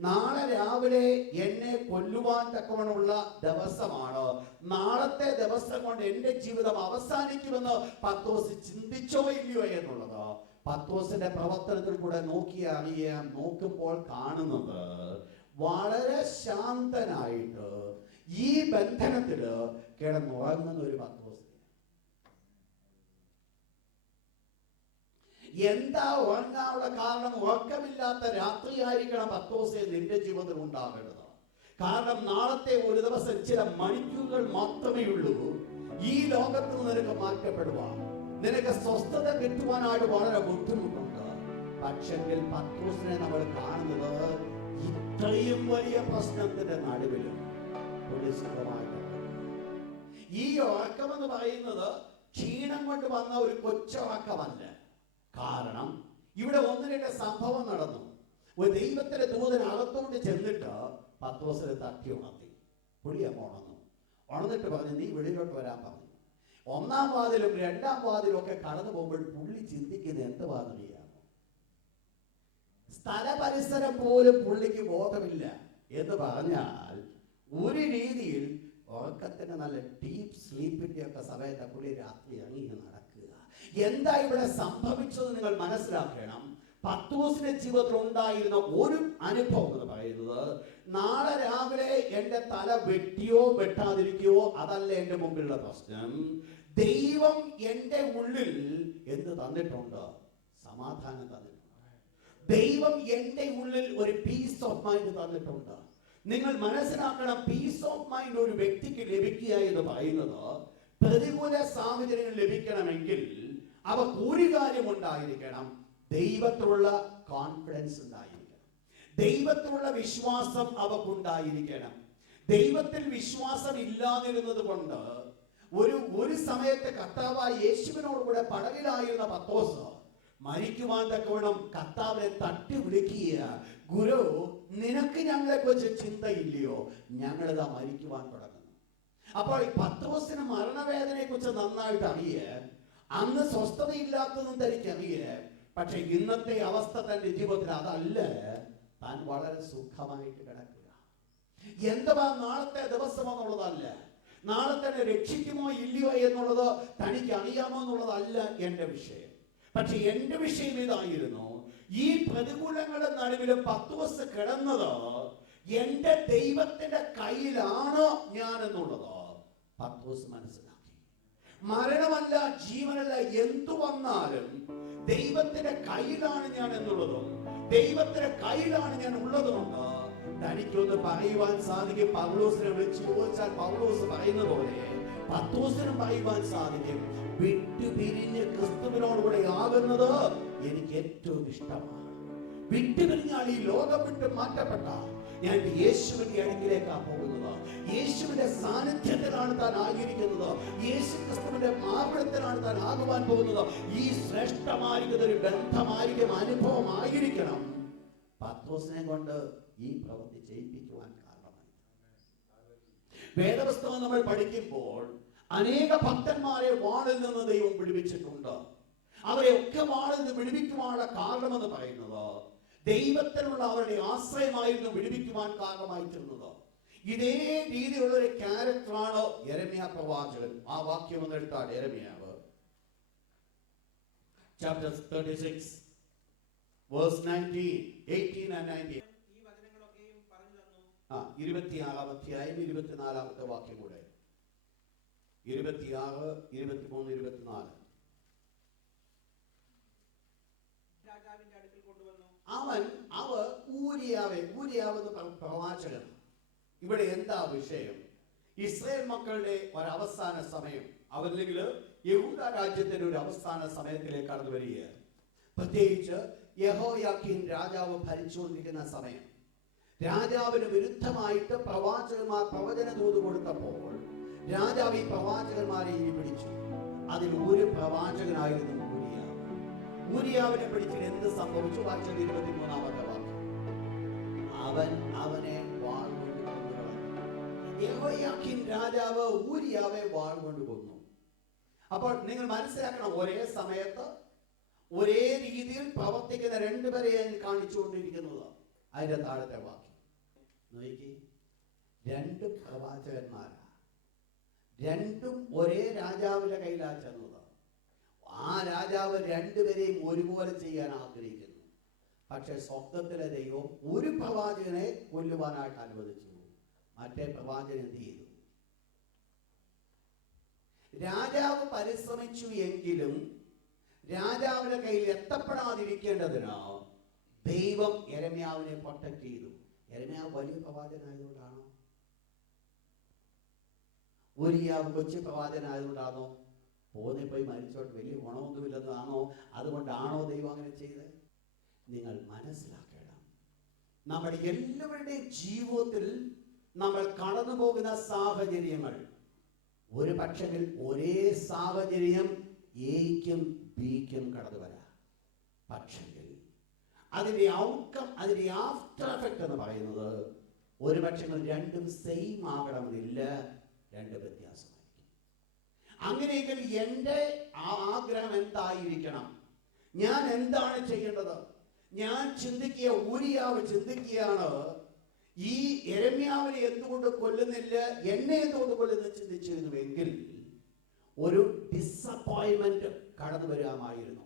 നാളെ രാവിലെ എന്നെ കൊല്ലുവാൻ തക്കവണ്ണമുള്ള ദിവസമാണ്, നാളത്തെ ദിവസം കൊണ്ട് എന്റെ ജീവിതം അവസാനിക്കുമെന്ന് പത്രോസ് ചിന്തിച്ചോ ഇല്ലയോ എന്നുള്ളത് പത്രോസിന്റെ പ്രവർത്തനത്തിൽ കൂടെ അറിയാം. നോക്കുമ്പോൾ കാണുന്നത് വളരെ ശാന്തനായിട്ട് ഈ ബന്ധനത്തില് കിടന്നുറങ്ങുന്ന ഒരു പത്രോസ്. എന്താ ഉറങ്ങാനുള്ള കാരണം? ഉറക്കമില്ലാത്ത രാത്രിയായിരിക്കണം പത്രോസേ നിന്റെ ജീവിതത്തിൽ ഉണ്ടാകേണ്ടത്. കാരണം നാളത്തെ ഒരു ദിവസം ചില മണിക്കൂറുകൾ മാത്രമേ ഉള്ളൂ ഈ ലോകത്ത് നിനക്ക് മാറ്റപ്പെടുവാൻ, നിനക്ക് സ്വസ്ഥത കിട്ടുവാനായിട്ട് വളരെ ബുദ്ധിമുട്ടുണ്ട്. പക്ഷെങ്കിൽ പത്രോസിനെ നമ്മൾ കാണുന്നത് ഇത്രയും വലിയ പ്രശ്നത്തിന്റെ നടുവിലും ഈ ഉറക്കമെന്ന് പറയുന്നത് ക്ഷീണം കൊണ്ട് വന്ന ഒരു കൊച്ചുറക്കമല്ല. കാരണം ഇവിടെ 1-2 സംഭവം നടന്നു. ഒരു ദൈവത്തിന്റെ ദൂതൻ അകത്തോട്ട് ചെന്നിട്ട് പത്രോസിനെ തട്ടി ഉണർത്തി. പുള്ളിയമ്മ ഉണർന്നിട്ട് പറഞ്ഞു, നീ വെളിയിലോട്ട് വരാൻ പറഞ്ഞു. 1-ാം വാതിലും 2-ാം വാതിലും ഒക്കെ കടന്നു പോകുമ്പോൾ പുള്ളി ചിന്തിക്കുന്നത് എന്തുവാന്നറിയാമോ? സ്ഥല പരിസരം പോലും പുള്ളിക്ക് ബോധമില്ല. എന്ന് പറഞ്ഞാൽ ഒരു രീതിയിൽ ഉറക്കത്തിന് നല്ല ഡീപ്പ് സ്ലീപ്പിന്റെ ഒക്കെ സമയത്ത് പുള്ളി രാത്രി ഇറങ്ങി നടക്കുക. എന്താ ഇവിടെ സംഭവിച്ചത് നിങ്ങൾ മനസ്സിലാക്കണം. പത്രോസിന്റെ ജീവിതത്തിൽ ഉണ്ടായിരുന്ന ഒരു അനുഭവം എന്ന് പറയുന്നത്, നാളെ രാവിലെ എന്റെ തല വെട്ടിയോ വെട്ടാതിരിക്കുകയോ അതല്ല എന്റെ മുമ്പിലുള്ള പ്രശ്നം. ദൈവം എന്റെ ഉള്ളിൽ എന്ത് തന്നിട്ടുണ്ട്? സമാധാനം തന്നിട്ടുണ്ട്. ദൈവം എന്റെ ഉള്ളിൽ ഒരു പീസ് ഓഫ് മൈൻഡ് തന്നിട്ടുണ്ട്. നിങ്ങൾ മനസ്സിലാക്കണം, പീസ് ഓഫ് മൈൻഡ് ഒരു വ്യക്തിക്ക് ലഭിക്കുക എന്ന് പറയുന്നത്, പ്രതികൂല സാഹചര്യങ്ങൾ ലഭിക്കണമെങ്കിൽ അവർക്ക് ഒരു കാര്യം ഉണ്ടായിരിക്കണം, ദൈവത്തിലുള്ള കോൺഫിഡൻസ് ഉണ്ടായിരിക്കണം, ദൈവത്തിലുള്ള വിശ്വാസം അവർക്കുണ്ടായിരിക്കണം. ദൈവത്തിൽ വിശ്വാസം ഇല്ലാതിരുന്നത് കൊണ്ട് ഒരു സമയത്ത് കർത്താവായ യേശുവിനോട് കൂടെ പടകിലായിരുന്ന പത്രോസ് മരിക്കുവാൻ തക്കവണ്ണം കർത്താവിനെ തട്ടി വിളിക്കുക, ഗുരു നിനക്ക് ഞങ്ങളെ കുറിച്ച് ചിന്തയില്ലയോ? ഞങ്ങളിതാ മരിക്കുവാൻ തുടങ്ങുന്നു. അപ്പോൾ ഈ പത്രോസിന് മരണവേദനയെ കുറിച്ച് നന്നായിട്ട് അറിയാൻ, അന്ന് സ്വസ്ഥതയില്ലാത്തതും തനിക്കറിയാൻ. പക്ഷെ ഇന്നത്തെ അവസ്ഥ തന്റെ ജീവിതത്തിൽ അതല്ല. താൻ വളരെ സുഖമായിട്ട് കിടക്കുക. എന്തുവാ നാളത്തെ ദിവസം എന്നുള്ളതല്ല. നാളെ തന്നെ രക്ഷിക്കുമോ ഇല്ലയോ എന്നുള്ളത് തനിക്ക് അറിയാമോ എന്നുള്ളതല്ല എൻ്റെ വിഷയം. പക്ഷെ എൻ്റെ വിഷയം ഇതായിരുന്നു, ഈ പ്രതികൂലങ്ങളുടെ നടുവിലും പത്രോസ് കിടന്നത് എൻ്റെ ദൈവത്തിന്റെ കയ്യിലാണ് ഞാൻ എന്നുള്ളത് പത്രോസ് മനസ്സിലാക്കി. മരണമല്ല ജീവനല്ല എന്തു വന്നാലും ദൈവത്തിന്റെ കയ്യിലാണ് ഞാൻ എന്നുള്ളതും ദൈവത്തിന്റെ കയ്യിലാണ് ഞാൻ ഉള്ളതുകൊണ്ട് തനിക്കൊന്ന് പറയുവാൻ സാധിക്കും. പൗലോസിനെ വിളിച്ചു ചോദിച്ചാൽ പൗലോസ് പറയുന്ന പോലെ പത്രോസിനും പറയുവാൻ സാധിക്കും, വിട്ടുപിരിഞ്ഞ് ക്രിസ്തുവിനോടുകൂടെ ആകുന്നത് എനിക്ക് ഏറ്റവും ഇഷ്ടമാണ്. വിട്ടുപിരിഞ്ഞാൽ ഈ ലോകം വിട്ട് മാറ്റപ്പെട്ട ഞാൻ യേശുവിന്റെ അടുക്കിലേക്കാണ് പോകുന്നത്. യേശുവിന്റെ സാന്നിധ്യത്തിലാണ് താൻ ആയിരിക്കുന്നത്. യേശു ക്രിസ്തുവിന്റെ മാർഗത്തിലാണ് താൻ ആകുവാൻ പോകുന്നത്. ഈ ശ്രേഷ്ഠമായിരിക്കുന്ന ഒരു ബന്ധമായിരിക്കും, അനുഭവമായിരിക്കണം പത്രോസിനെ കൊണ്ട് ഈ പ്രവൃത്തി ചെയ്യിപ്പിക്കുവാൻ കാരണമായി. വേദപുസ്തകം നമ്മൾ പഠിക്കുമ്പോൾ അനേക ഭക്തന്മാരെ വാളിൽ നിന്ന് ദൈവം വിടുവിച്ചിട്ടുണ്ട്. അവരെ ഒക്കെ വാളിൽ നിന്ന് വിടുവിക്കുവാനുള്ള കാരണമെന്ന് പറയുന്നത് ദൈവത്തിനുള്ള അവരുടെ ആശ്രയമായിരുന്നു വിടുവിക്കുവാൻ കാരണമായി തീർന്നത്. ഇതേ രീതിയിലുള്ള ഒരു ക്യാരക്ടറാണ് യെരമ്യാ പ്രവാചകൻ. ആ വാക്യം ഒന്ന് എടുത്താൽ യെരമ്യാവ് chapter 36 verse 19, 18 and 19. 26 അധ്യായം 24 വാക്യം കൂടെ. 26, 23, 24. അവർ ഊരിയാവെന്ന് പ്രവാചകൻ. ഇവിടെ എന്താ വിഷയം? ഇസ്രായേൽ മക്കളുടെ ഒരവസാന സമയം, അവരില്ലെങ്കിൽ യഹൂദ രാജ്യത്തിന്റെ ഒരു അവസാന സമയത്തിലേക്ക് കടന്നു വരികയാണ്. പ്രത്യേകിച്ച് യെഹോയാക്കീം രാജാവ് ഭരിച്ചുകൊണ്ടിരിക്കുന്ന സമയം. രാജാവിന് വിരുദ്ധമായിട്ട് പ്രവാചകന്മാർ പ്രവചന ദൂത് കൊടുത്തപ്പോൾ രാജാവ് ഈ പ്രവാചകന്മാരെ ഇനി പിടിച്ചു. അതിൽ ഒരു പ്രവാചകനായിരുന്നു ഊരിയാവ്. ഊരിയാവിനെ പിടിച്ചിട്ട് എന്ത് സംഭവിച്ചു? വാക്യം 23 വാക്യം. അവനെ വാൾ കൊണ്ട് കൊന്നു. യെഹോയാക്കീം രാജാവ് ഊരിയാവെ വാൾ കൊണ്ട് കൊന്നു. അപ്പോൾ നിങ്ങൾ മനസ്സിലാക്കണം, ഒരേ സമയത്ത് ഒരേ രീതിയിൽ പ്രവർത്തിക്കുന്ന രണ്ടുപേരെയാണ് കാണിച്ചുകൊണ്ടിരിക്കുന്നത്. അതിന്റെ താഴത്തെ വാക്യം നോക്കി, രണ്ട് പ്രവാചകന്മാരാ, രണ്ടും ഒരേ രാജാവിന്റെ കയ്യിലാ ചെന്നത്. ആ രാജാവ് രണ്ടുപേരെയും ഒരുപോലെ ചെയ്യാൻ ആഗ്രഹിക്കുന്നു. പക്ഷെ സ്വപ്നത്തിലെ ദൈവം ഒരു പ്രവാചകനെ കൊല്ലുവാനായിട്ട് അനുവദിച്ചു. മറ്റേ പ്രവാചകൻ എന്ത് ചെയ്തു? രാജാവ് പരിശ്രമിച്ചു എങ്കിലും രാജാവിന്റെ കയ്യിൽ എത്തപ്പെടാതിരിക്കേണ്ടതിന് ദൈവം യെരമ്യാവിനെ പ്രൊട്ടക്ട് ചെയ്തു. യെരമ്യാവ് വലിയ പ്രവാചകനായതുകൊണ്ടാണോ? ഊരിയാവ് കൊച്ചു പ്രവാചകനായതുകൊണ്ടാണോ? പോയി മരിച്ചോട്ട് വലിയ ഗുണമൊന്നുമില്ലെന്നാണോ? അതുകൊണ്ടാണോ ദൈവം അങ്ങനെ ചെയ്തത്? നിങ്ങൾ മനസ്സിലാക്കണം, നമ്മുടെ എല്ലാവരുടെയും ജീവിതത്തിൽ നമ്മൾ കടന്നു പോകുന്ന സാഹചര്യങ്ങൾ ഒരു പക്ഷെങ്കിൽ ഒരേ സാഹചര്യം എയ്ക്കും ബിക്കും കടന്നു വരാം. പക്ഷെങ്കിൽ അതിന്റെ ഔട്ട്കം, അതിന്റെ ആഫ്റ്റർ എഫക്ട് എന്ന് പറയുന്നത് ഒരു പക്ഷെങ്കിൽ രണ്ടും സെയിം ആകണമെന്നില്ല, രണ്ടും വ്യത്യാസമായിരിക്കും. അങ്ങനെയെങ്കിൽ എൻ്റെ ആഗ്രഹം എന്തായിരിക്കണം? ഞാൻ എന്താണ് ചെയ്യേണ്ടത്? ഞാൻ ചിന്തിക്കുക, ഊരിയാവ് ചിന്തിക്കുകയാണ്, ഈ യെരമ്യാവിനെ എന്തുകൊണ്ട് കൊല്ലുന്നില്ല, എന്നെ എന്തുകൊണ്ട് കൊല്ലുന്ന ചിന്തിച്ചിരുന്നുവെങ്കിൽ ഒരു ഡിസപ്പോയിന്റ്മെന്റ് കടന്നു വരാമായിരുന്നു.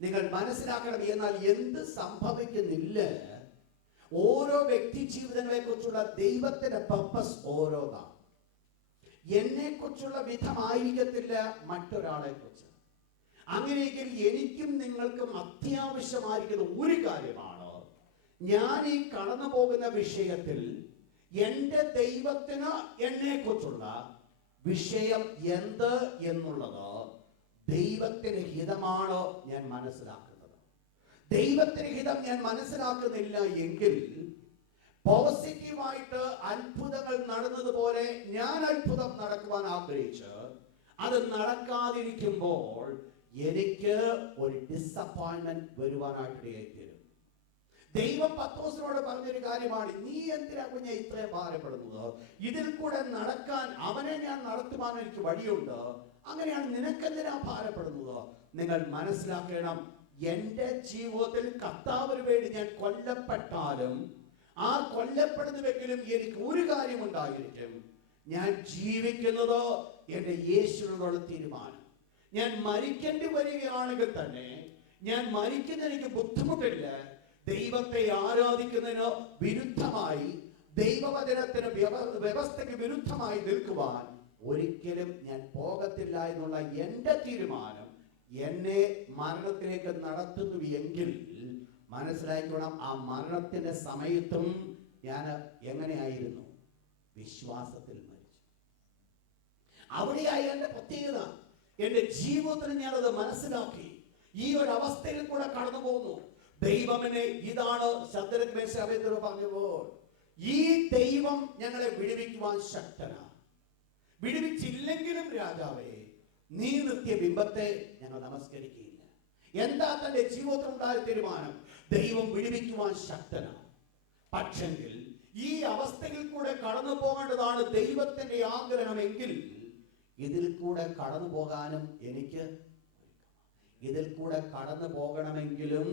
നിങ്ങൾ മനസ്സിലാക്കണം. എന്നാൽ എന്ത് സംഭവിക്കുന്നില്ല, ഓരോ വ്യക്തി ജീവിതങ്ങളെ കുറിച്ചുള്ള ദൈവത്തിന്റെ പർപ്പസ് ഓരോന്നാണ്. എന്നെ കുറിച്ചുള്ള വിധമായിരിക്കത്തില്ല മറ്റൊരാളെ കുറിച്ച്. അങ്ങനെയെങ്കിൽ എനിക്കും നിങ്ങൾക്കും അത്യാവശ്യമായിരിക്കുന്ന ഒരു കാര്യമാണ്, ഞാൻ ഈ കടന്നു പോകുന്ന വിഷയത്തിൽ എൻ്റെ ദൈവത്തിന് എന്നെ കുറിച്ചുള്ള വിഷയം എന്ത് എന്നുള്ളത് ദൈവത്തിന് ഹിതമാണോ ഞാൻ മനസ്സിലാക്കുന്നത്. ദൈവത്തിന് ഹിതം ഞാൻ മനസ്സിലാക്കുന്നില്ല എങ്കിൽ പോസിറ്റീവായിട്ട് അത്ഭുതങ്ങൾ നടന്നതുപോലെ ഞാൻ അത്ഭുതം നടക്കുവാൻ ആഗ്രഹിച്ച് അത് നടക്കാതിരിക്കുമ്പോൾ എനിക്ക് ഒരു ഡിസപ്പോയിന്റ്മെന്റ് വരുവാനായിട്ടിടയായിത്തീരും. ദൈവം പത്രോസിനോട് പറഞ്ഞൊരു കാര്യമാണ്, നീ എന്തിനാ കുഞ്ഞെ ഇത്രയും ഭാരപ്പെടുന്നത്? ഇതിൽ കൂടെ നടക്കാൻ അവനെ ഞാൻ നടത്തുവാൻ എനിക്ക് വഴിയുണ്ട്. അങ്ങനെയാണ് നിനക്കെന്തിനാ ഭാരപ്പെടുന്നത്? നിങ്ങൾ മനസ്സിലാക്കണം, എൻ്റെ ജീവിതത്തിൽ കർത്താവിന് വേണ്ടി ഞാൻ കൊല്ലപ്പെട്ടാലും ആ കൊല്ലപ്പെടുന്നുവെങ്കിലും എനിക്ക് ഒരു കാര്യമുണ്ടായിരിക്കും, ഞാൻ ജീവിക്കുന്നത് എൻ്റെ യേശുവിനോടുള്ള തീരുമാനം. ഞാൻ മരിക്കേണ്ടി വരികയാണെങ്കിൽ തന്നെ ഞാൻ മരിക്കുന്ന എനിക്ക് ബുദ്ധിമുട്ടില്ല. ദൈവത്തെ ആരാധിക്കുന്നതിന് വിരുദ്ധമായി, ദൈവവചനത്തിന് വ്യവസ്ഥയ്ക്ക് വിരുദ്ധമായി നിൽക്കുവാൻ ഒരിക്കലും ഞാൻ പോകത്തില്ല എന്നുള്ള എൻ്റെ തീരുമാനം എന്നെ മരണത്തിലേക്ക് നടത്തുന്നു എങ്കിൽ മനസ്സിലാക്കണം, ആ മരണത്തിന്റെ സമയത്തും ഞാൻ എങ്ങനെയായിരുന്നു? വിശ്വാസത്തിൽ മരിച്ചു. അവിടെയായി എൻ്റെ പ്രത്യേകത. എൻ്റെ ജീവിതത്തിൽ ഞാനത് മനസ്സിലാക്കി. ഈ ഒരു അവസ്ഥയിൽ കൂടെ കടന്നു പോകുന്നു. ദൈവമനെ ഇതാണ് ശദ്രക് മേശക് അബേദ്നെഗോ പറഞ്ഞപ്പോൾ, ഈ ദൈവം ഞങ്ങളെ വിടുവിക്കുവാൻ ശക്തനാണ്. വിടുവിച്ചില്ലെങ്കിലും രാജാവേ, നീ നിർത്തിയ ബിംബത്തെ ഞങ്ങൾ നമസ്കരിക്കുകയില്ല. എന്താ തന്റെ ജീവിതത്തിൽ ഉണ്ടായ തീരുമാനം? ദൈവം വിടുവിക്കുവാൻ ശക്തനാണ്. പക്ഷെങ്കിൽ ഈ അവസ്ഥയിൽ കൂടെ കടന്നു പോകേണ്ടതാണ് ദൈവത്തിന്റെ ആഗ്രഹമെങ്കിൽ ഇതിൽ കൂടെ കടന്നു പോകാനും എനിക്ക്, ഇതിൽ കൂടെ കടന്നു പോകണമെങ്കിലും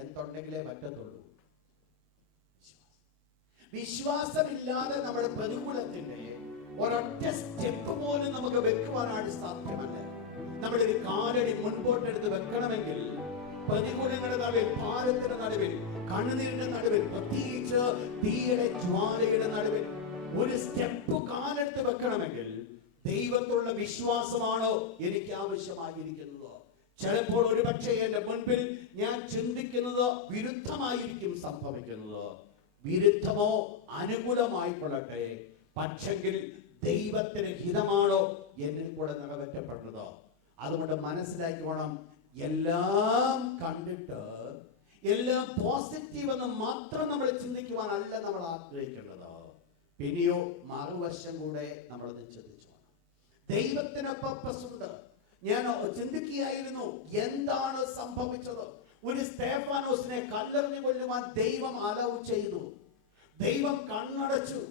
എന്തുണ്ടെങ്കിലേ പറ്റത്തുള്ളൂ? വിശ്വാസമില്ലാതെ നമ്മുടെ പ്രതികൂലത്തിന്റെ ഒരൊറ്റ സ്റ്റെപ്പ് പോലും നമുക്ക് വെക്കുവാനായിട്ട് സാധ്യമല്ല. നമ്മുടെ ഒരു കാലടി മുൻപോട്ടെടുത്ത് വെക്കണമെങ്കിൽ പ്രതികൂലങ്ങളുടെ നടുവിൽ, ഭാരത്തിന്റെ നടുവിൽ, കണ്ണുനീരിന്റെ നടുവിൽ, പ്രത്യേകിച്ച് തീയുടെ ജ്വാലയുടെ നടുവിൽ ഒരു സ്റ്റെപ്പ് കാലെടുത്ത് വെക്കണമെങ്കിൽ ദൈവത്തിലുള്ള വിശ്വാസമാണോ എനിക്ക് ആവശ്യമായിരിക്കുന്നത്? ചിലപ്പോൾ ഒരുപക്ഷെ എന്റെ മുൻപിൽ ഞാൻ ചിന്തിക്കുന്നത് വിരുദ്ധമായിരിക്കും സംഭവിക്കുന്നത്. വിരുദ്ധമോ അനുകൂലമായിക്കൊള്ളട്ടെ, പക്ഷെങ്കിൽ ദൈവത്തിന് ഹിതമാണോ എന്നിൽ കൂടെ നിറവേറ്റപ്പെട്ടത്? അതുകൊണ്ട് മനസ്സിലാക്കിക്കോണം, എല്ലാം കണ്ടിട്ട് എല്ലാം പോസിറ്റീവ് എന്ന് മാത്രം നമ്മൾ ചിന്തിക്കുവാനല്ല നമ്മൾ ആഗ്രഹിക്കേണ്ടത്. പിന്നെയോ മറുവശം കൂടെ നമ്മളത് ചിന്തിച്ചു. ദൈവത്തിന് പർപ്പസ് ഉണ്ട്. ഞാൻ ചിന്തിക്കുകയായിരുന്നു, എന്താണ് സംഭവിച്ചത്? ഒരു സ്തേഫാനോസിനെ കല്ലെറിഞ്ഞു കൊല്ലുവാൻ ദൈവം അലൗ ചെയ്തു. ദൈവം കണ്ണടച്ചു.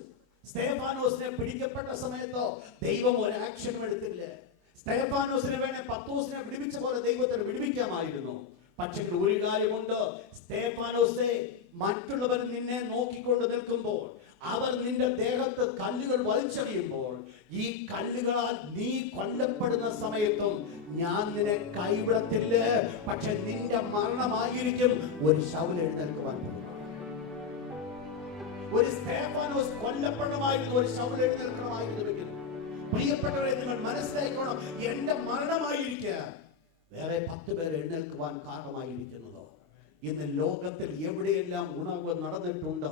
സ്തേഫാനോസിനെ പിടിക്കപ്പെട്ട സമയത്തോ ദൈവം ഒരു ആക്ഷനും എടുത്തില്ല. സ്തേഫാനോസിനെ വേണേ പത്രോസിനെ വിടുവിച്ച പോലെ ദൈവത്തിന് വിടുവിക്കാമായിരുന്നു. പക്ഷെ ഒരു കാര്യമുണ്ട്, സ്തേഫാനോസേ, മറ്റുള്ളവർ നിന്നെ നോക്കിക്കൊണ്ട് നിൽക്കുമ്പോൾ, അവർ നിന്റെ ദേഹത്ത് കല്ലുകൾ വലിച്ചെറിയുമ്പോൾ, ഈ കല്ലുകളാൽ നീ കൊല്ലപ്പെടുന്ന സമയത്തും ഞാൻ നിന്നെ കൈവിടത്തില്ല. പക്ഷെ നിന്റെ മരണമായിരിക്കും ഒരു ശൗൽ എഴുന്നേൽക്കുവാൻ പോകുന്നത്. ഒരു സ്തേഫാനോസ് കൊല്ലപ്പെടണമായിരുന്നു, ഒരു ശൗൽ എഴുന്നേൽക്കണമായിരുന്നുവെങ്കിൽ പ്രിയപ്പെട്ടവരെ നിങ്ങൾ മനസ്സിലാക്കണം, എന്റെ മരണമായിരിക്കുക വേറെ 10 പേർ എഴുന്നേൽക്കുവാൻ കാരണമായിരിക്കുന്നതോ. ഇന്ന് ലോകത്തിൽ എവിടെയെല്ലാം ഉണർവ് നടന്നിട്ടുണ്ട്,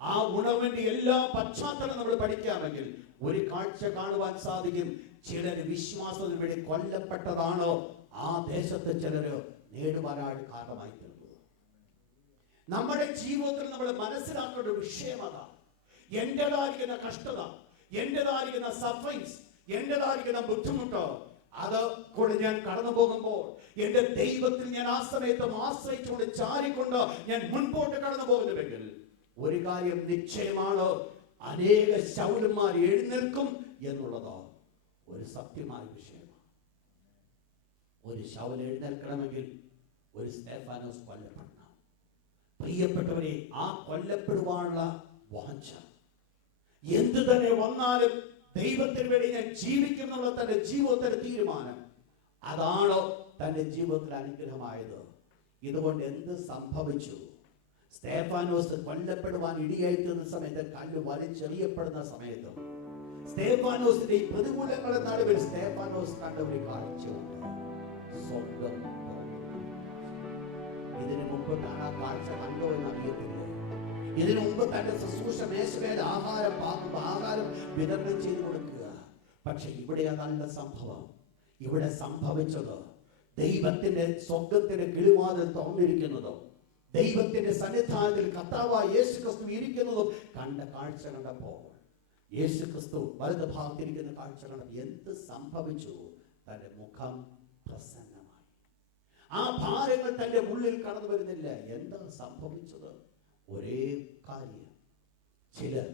ആ ഉണർവിന്റെ എല്ലാ പശ്ചാത്തലം നമ്മൾ പഠിക്കാമെങ്കിൽ ഒരു കാഴ്ച കാണുവാൻ സാധിക്കും. ചിലർ വിശ്വാസത്തിന് വേണ്ടി കൊല്ലപ്പെട്ടതാണോ ആ ദേശത്ത് ചിലര് നേടുവാനായിട്ട് കാരണമായി തീർന്നത്. നമ്മുടെ ജീവിതത്തിൽ നമ്മൾ മനസ്സിലാക്കേണ്ട ഒരു വിഷയം അതാണ്. എന്റേതായിരിക്കുന്ന കഷ്ടത, എന്റേതായിരിക്കുന്ന സഫറിങ്സ്, എന്റേതായിരിക്കുന്ന ബുദ്ധിമുട്ട്, അത് കൂടെ ഞാൻ കടന്നു പോകുമ്പോൾ എന്റെ ദൈവത്തിൽ ഞാൻ ആ സമയത്തും ആശ്രയിച്ചുകൊണ്ട് ചാരിക്കൊണ്ട് ഞാൻ മുൻപോട്ട് കടന്നു പോകുന്നുവെങ്കിൽ ഒരു കാര്യം നിശ്ചയമാണ്, അനേക ശൗലന്മാർ എഴുന്നേൽക്കും എന്നുള്ളത് ഒരു സത്യമായ വിഷയമാണ്. ഒരു ശൗൽ എഴുന്നേൽക്കണമെങ്കിൽ ഒരു സ്തേഫാനോസ് കൊല്ലപ്പെടണം. പ്രിയപ്പെട്ടവരെ, ആ കൊല്ലപ്പെടുവാനുള്ള വാഞ്ച, എന്ത് തന്നെ വന്നാലും ദൈവത്തിന് വേണ്ടി ഞാൻ ജീവിക്കുന്നുള്ള തന്റെ ജീവിതത്തിന്റെ തീരുമാനം, അതാണോ തന്റെ ജീവിതത്തിൽ അനുഗ്രഹമായത്? ഇതുകൊണ്ട് എന്ത് സംഭവിച്ചു? സ്തേഫാനോസ് കൊല്ലപ്പെടുവാൻ ഇടിയായിത്തീർന്ന സമയത്ത്, കല്ല് വലിച്ചെറിയപ്പെടുന്ന സമയത്തും, സ്തേഫാനോസിന്റെ ഈ പ്രതികൂലങ്ങളുടെ നടുവിൽ സ്തേഫാനോസ് കണ്ട ഒരു കാഴ്ചയുണ്ട്. സ്വർഗ്ഗം. ഇതിനു മുമ്പ് കാണാൻ കാഴ്ച കണ്ടോ എന്ന് അറിയത്തില്ല. ഇതിനു മുമ്പ് തന്റെ ശുശ്രൂഷ മേശമേൽ ആഹാരം വിതരണം ചെയ്തു കൊടുക്കുക. പക്ഷെ ഇവിടെ അതല്ല സംഭവം. ഇവിടെ സംഭവിച്ചത് ദൈവത്തിന്റെ സ്വർഗ്ഗത്തിന്റെ കിളിവാതിൽ തുറന്നിരിക്കുന്നതും ദൈവത്തിന്റെ സന്നിധാനത്തിൽ കർത്താവായ യേശുക്രിസ്തു ഇരിക്കുന്നതും കണ്ട കാഴ്ച കണ്ടപ്പോൾ, യേശുക്രിസ്തു വലത് ഭാഗത്തിരിക്കുന്ന കാഴ്ച കണ്ടപ്പോൾ എന്ത് സംഭവിച്ചു? തന്റെ മുഖം പ്രസന്നമായി. ആ ഭാരങ്ങൾ തന്റെ ഉള്ളിൽ കടന്നു വരുന്നില്ല. എന്താ സംഭവിച്ചത്? ഒരേ കാര്യം, ചിലർ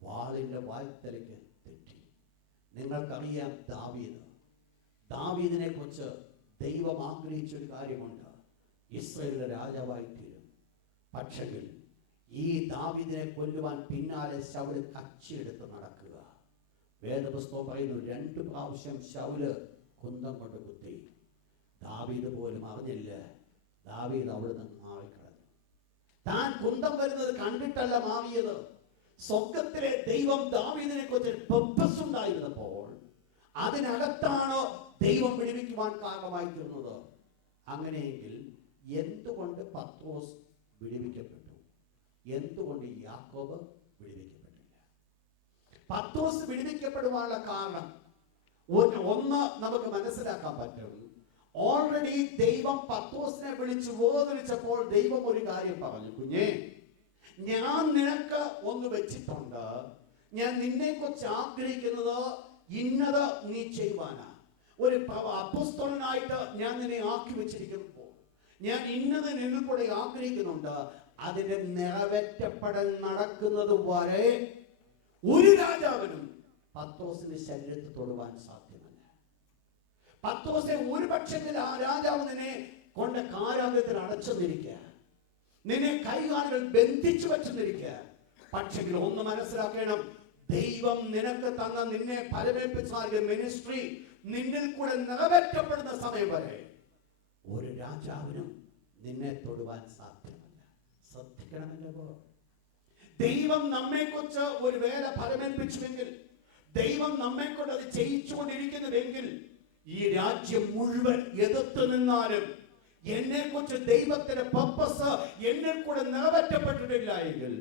വാളിന്റെ വായ്ത്തലയ്ക്ക് തെറ്റി. നിങ്ങൾക്കറിയാം, ദാവീദിനെ കുറിച്ച് ദൈവം ആഗ്രഹിച്ചൊരു കാര്യമുണ്ട്, ഇസ്രായേലിന്റെ രാജാവായി തീരും. പക്ഷെങ്കിൽ ഈ ദാവീദിനെ കൊല്ലുവാൻ പിന്നാലെ ശൗൽ കച്ചിയെടുത്ത് നടക്കുക. വേദപുസ്തകം പറയുന്നു 2 പ്രാവശ്യം ശൗല് കുന്തം കൊണ്ട് കുത്തി. ദാവീദ് പോലും അറിഞ്ഞില്ല. ദാവീദ് അവിടെ നിന്ന് മാറിക്കളഞ്ഞു. താൻ കുന്തം വരുന്നത് കണ്ടിട്ടല്ല മാറിയത്. സ്വർഗത്തിലെ ദൈവം ദാവീദിനെ കുറിച്ച് പർപ്പസ് ഉണ്ടായിരുന്നപ്പോൾ അതിനകത്താണ് ദൈവം വിടുവിക്കുവാൻ കാരണമായി തീർന്നത്. അങ്ങനെയെങ്കിൽ എന്തുകൊണ്ട് പത്രോസ് വിടുവിക്കപ്പെട്ടു? എന്തുകൊണ്ട് യാക്കോബ് വിടുവിക്കപ്പെട്ടില്ല? പത്രോസ് വിടുവിക്കപ്പെടുവാനുള്ള കാരണം ഒന്ന് നമുക്ക് മനസ്സിലാക്കാൻ പറ്റും. ഓൾറെഡി ദൈവം പത്രോസിനെ വിളിച്ചു വേദനിച്ചപ്പോൾ ദൈവം ഒരു കാര്യം പറഞ്ഞു. കുഞ്ഞേ, ഞാൻ നിനക്ക് ഒന്ന് വെച്ചിട്ടുണ്ട്. ഞാൻ നിന്നെ കുറിച്ച് ആഗ്രഹിക്കുന്നത് ഇന്നത് നീ ചെയ്യുവാനാ. ഒരു അപ്പോസ്തലനായിട്ട് ഞാൻ നിന്നെ ആക്കി വെച്ചിരിക്കുമ്പോൾ ഞാൻ ഇന്നത് നിന്നിൽ കൂടെ ആഗ്രഹിക്കുന്നുണ്ട്. അതിന്റെ നിറവേറ്റപ്പെടൽ നടക്കുന്നത് വരെ ഒരു രാജാവിനും പത്രോസിന്റെ ശരീരത്തിൽ തൊടുവാൻ സാധ്യമല്ല. പത്രോസെ ഒരു പക്ഷെങ്കിൽ ആ രാജാവ് നിന്നെ കൊണ്ട് കാരാഗ്രഹത്തിൽ അടച്ചെന്നിരിക്കുക, നിന്നെ കൈകാലുകൾ ബന്ധിച്ചു വെച്ചെന്നിരിക്കുക. പക്ഷെങ്കിൽ ഒന്ന് മനസ്സിലാക്കണം, ദൈവം നിനക്ക് തന്ന നിന്നെ ഫലമേൽപ്പിച്ച മിനിസ്ട്രി നിന്നിൽ കൂടെ നിറവേറ്റപ്പെടുന്ന സമയം വരെ ഒരു രാജാവിനും നിന്നെ തൊടുവാൻ സാധ്യമല്ല. ശ്രദ്ധിക്കണമല്ലോ. ദൈവം നമ്മെ കുറിച്ച് ഒരു വേല ഫലമേൽപ്പിച്ചുവെങ്കിൽ, ദൈവം നമ്മെ കൊണ്ട് അത് ചെയ്യിച്ചുകൊണ്ടിരിക്കുന്നുവെങ്കിൽ, ഈ രാജ്യം മുഴുവൻ എതിർത്ത് നിന്നാലും എന്നെ കുറിച്ച് ദൈവത്തിന്റെ പർപ്പസ് എന്നിൽ കൂടെ നിറവേറ്റപ്പെട്ടിട്ടില്ല എങ്കിൽ,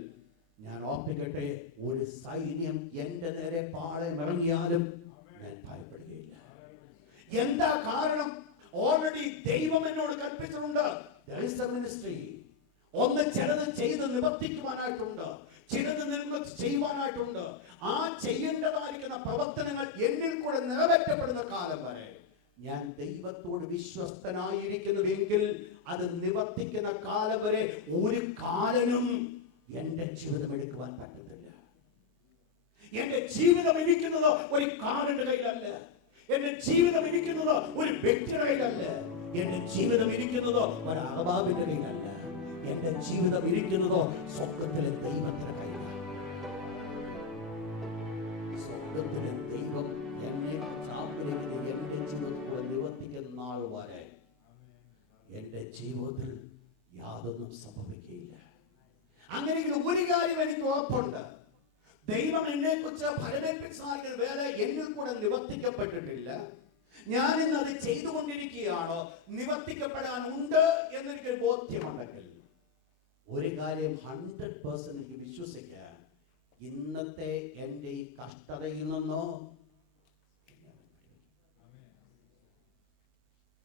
ഞാൻ ഓർപ്പിക്കട്ടെ, ഒരു സൈന്യം എന്റെ നേരെ പാളയം ഇറങ്ങിയാലും ഞാൻ ഭയപ്പെടുകയില്ല. എന്താ കാരണം? ഓൾറെഡി ദൈവം എന്നോട് കൽപ്പിച്ചിട്ടുണ്ട്. There is a ministry. ഒന്ന് ചിലത് ചെയ്ത് നിവർത്തിക്കുവാനായിട്ടുണ്ട്, ചിലത് നിങ്ങൾക്ക് ചെയ്യുവാനായിട്ടുണ്ട്. ആ ചെയ്യേണ്ടതായിരിക്കുന്ന പ്രവർത്തനങ്ങൾ എന്നിൽ കൂടെ നിറവേറ്റപ്പെടുന്ന കാലം വരെ ഞാൻ ദൈവത്തോട് വിശ്വസ്തനായിരിക്കുന്നുവെങ്കിൽ, അത് നിവർത്തിക്കുന്ന കാലം വരെ ഒരു കാലനും എന്റെ ജീവിതം എടുക്കുവാൻ പറ്റുന്നില്ല. എന്റെ ജീവിതം ഇരിക്കുന്നത് ഒരു കാലന്റെ കയ്യിലല്ല. എന്റെ ജീവിതം ഇരിക്കുന്നത് ഒരു വ്യക്തിയുടെ കയ്യിലല്ല. എന്റെ ജീവിതം ഇരിക്കുന്നത് ഒരു അറബാബിന്റെ കയ്യിലല്ല. എന്റെ ജീവിതം ഇരിക്കുന്നത് സ്വർഗത്തിലെ ദൈവത്തിന്റെ കയ്യിലാണ്. സ്വർഗത്തിലെ ദൈവം എന്നെ ആഗ്രഹിക്കുന്നത് എന്റെ ജീവിതത്തിൽ നിവർത്തിക്കുന്ന നാൾ വരെ എന്റെ ജീവിതത്തിൽ യാതൊന്നും സംഭവിക്കുകയില്ല. അങ്ങനെയെങ്കിൽ ഒരു കാര്യം എനിക്ക് ഉറപ്പുണ്ട്, ദൈവം എന്നെ കുറിച്ച് ഫലമേൽപ്പിച്ച വേല എന്നിൽ കൂടെ നിവർത്തിക്കപ്പെട്ടിട്ടില്ല. ഞാൻ ഇന്ന് അത് ചെയ്തുകൊണ്ടിരിക്കുകയാണോ, നിവർത്തിക്കപ്പെടാനുണ്ട് എന്നെനിക്ക് ബോധ്യമുണ്ടെങ്കിൽ ഒരു കാര്യം 100% എനിക്ക് വിശ്വസിക്കാൻ, ഇന്നത്തെ എൻ്റെ ഈ കഷ്ടതയിൽ നിന്നോ,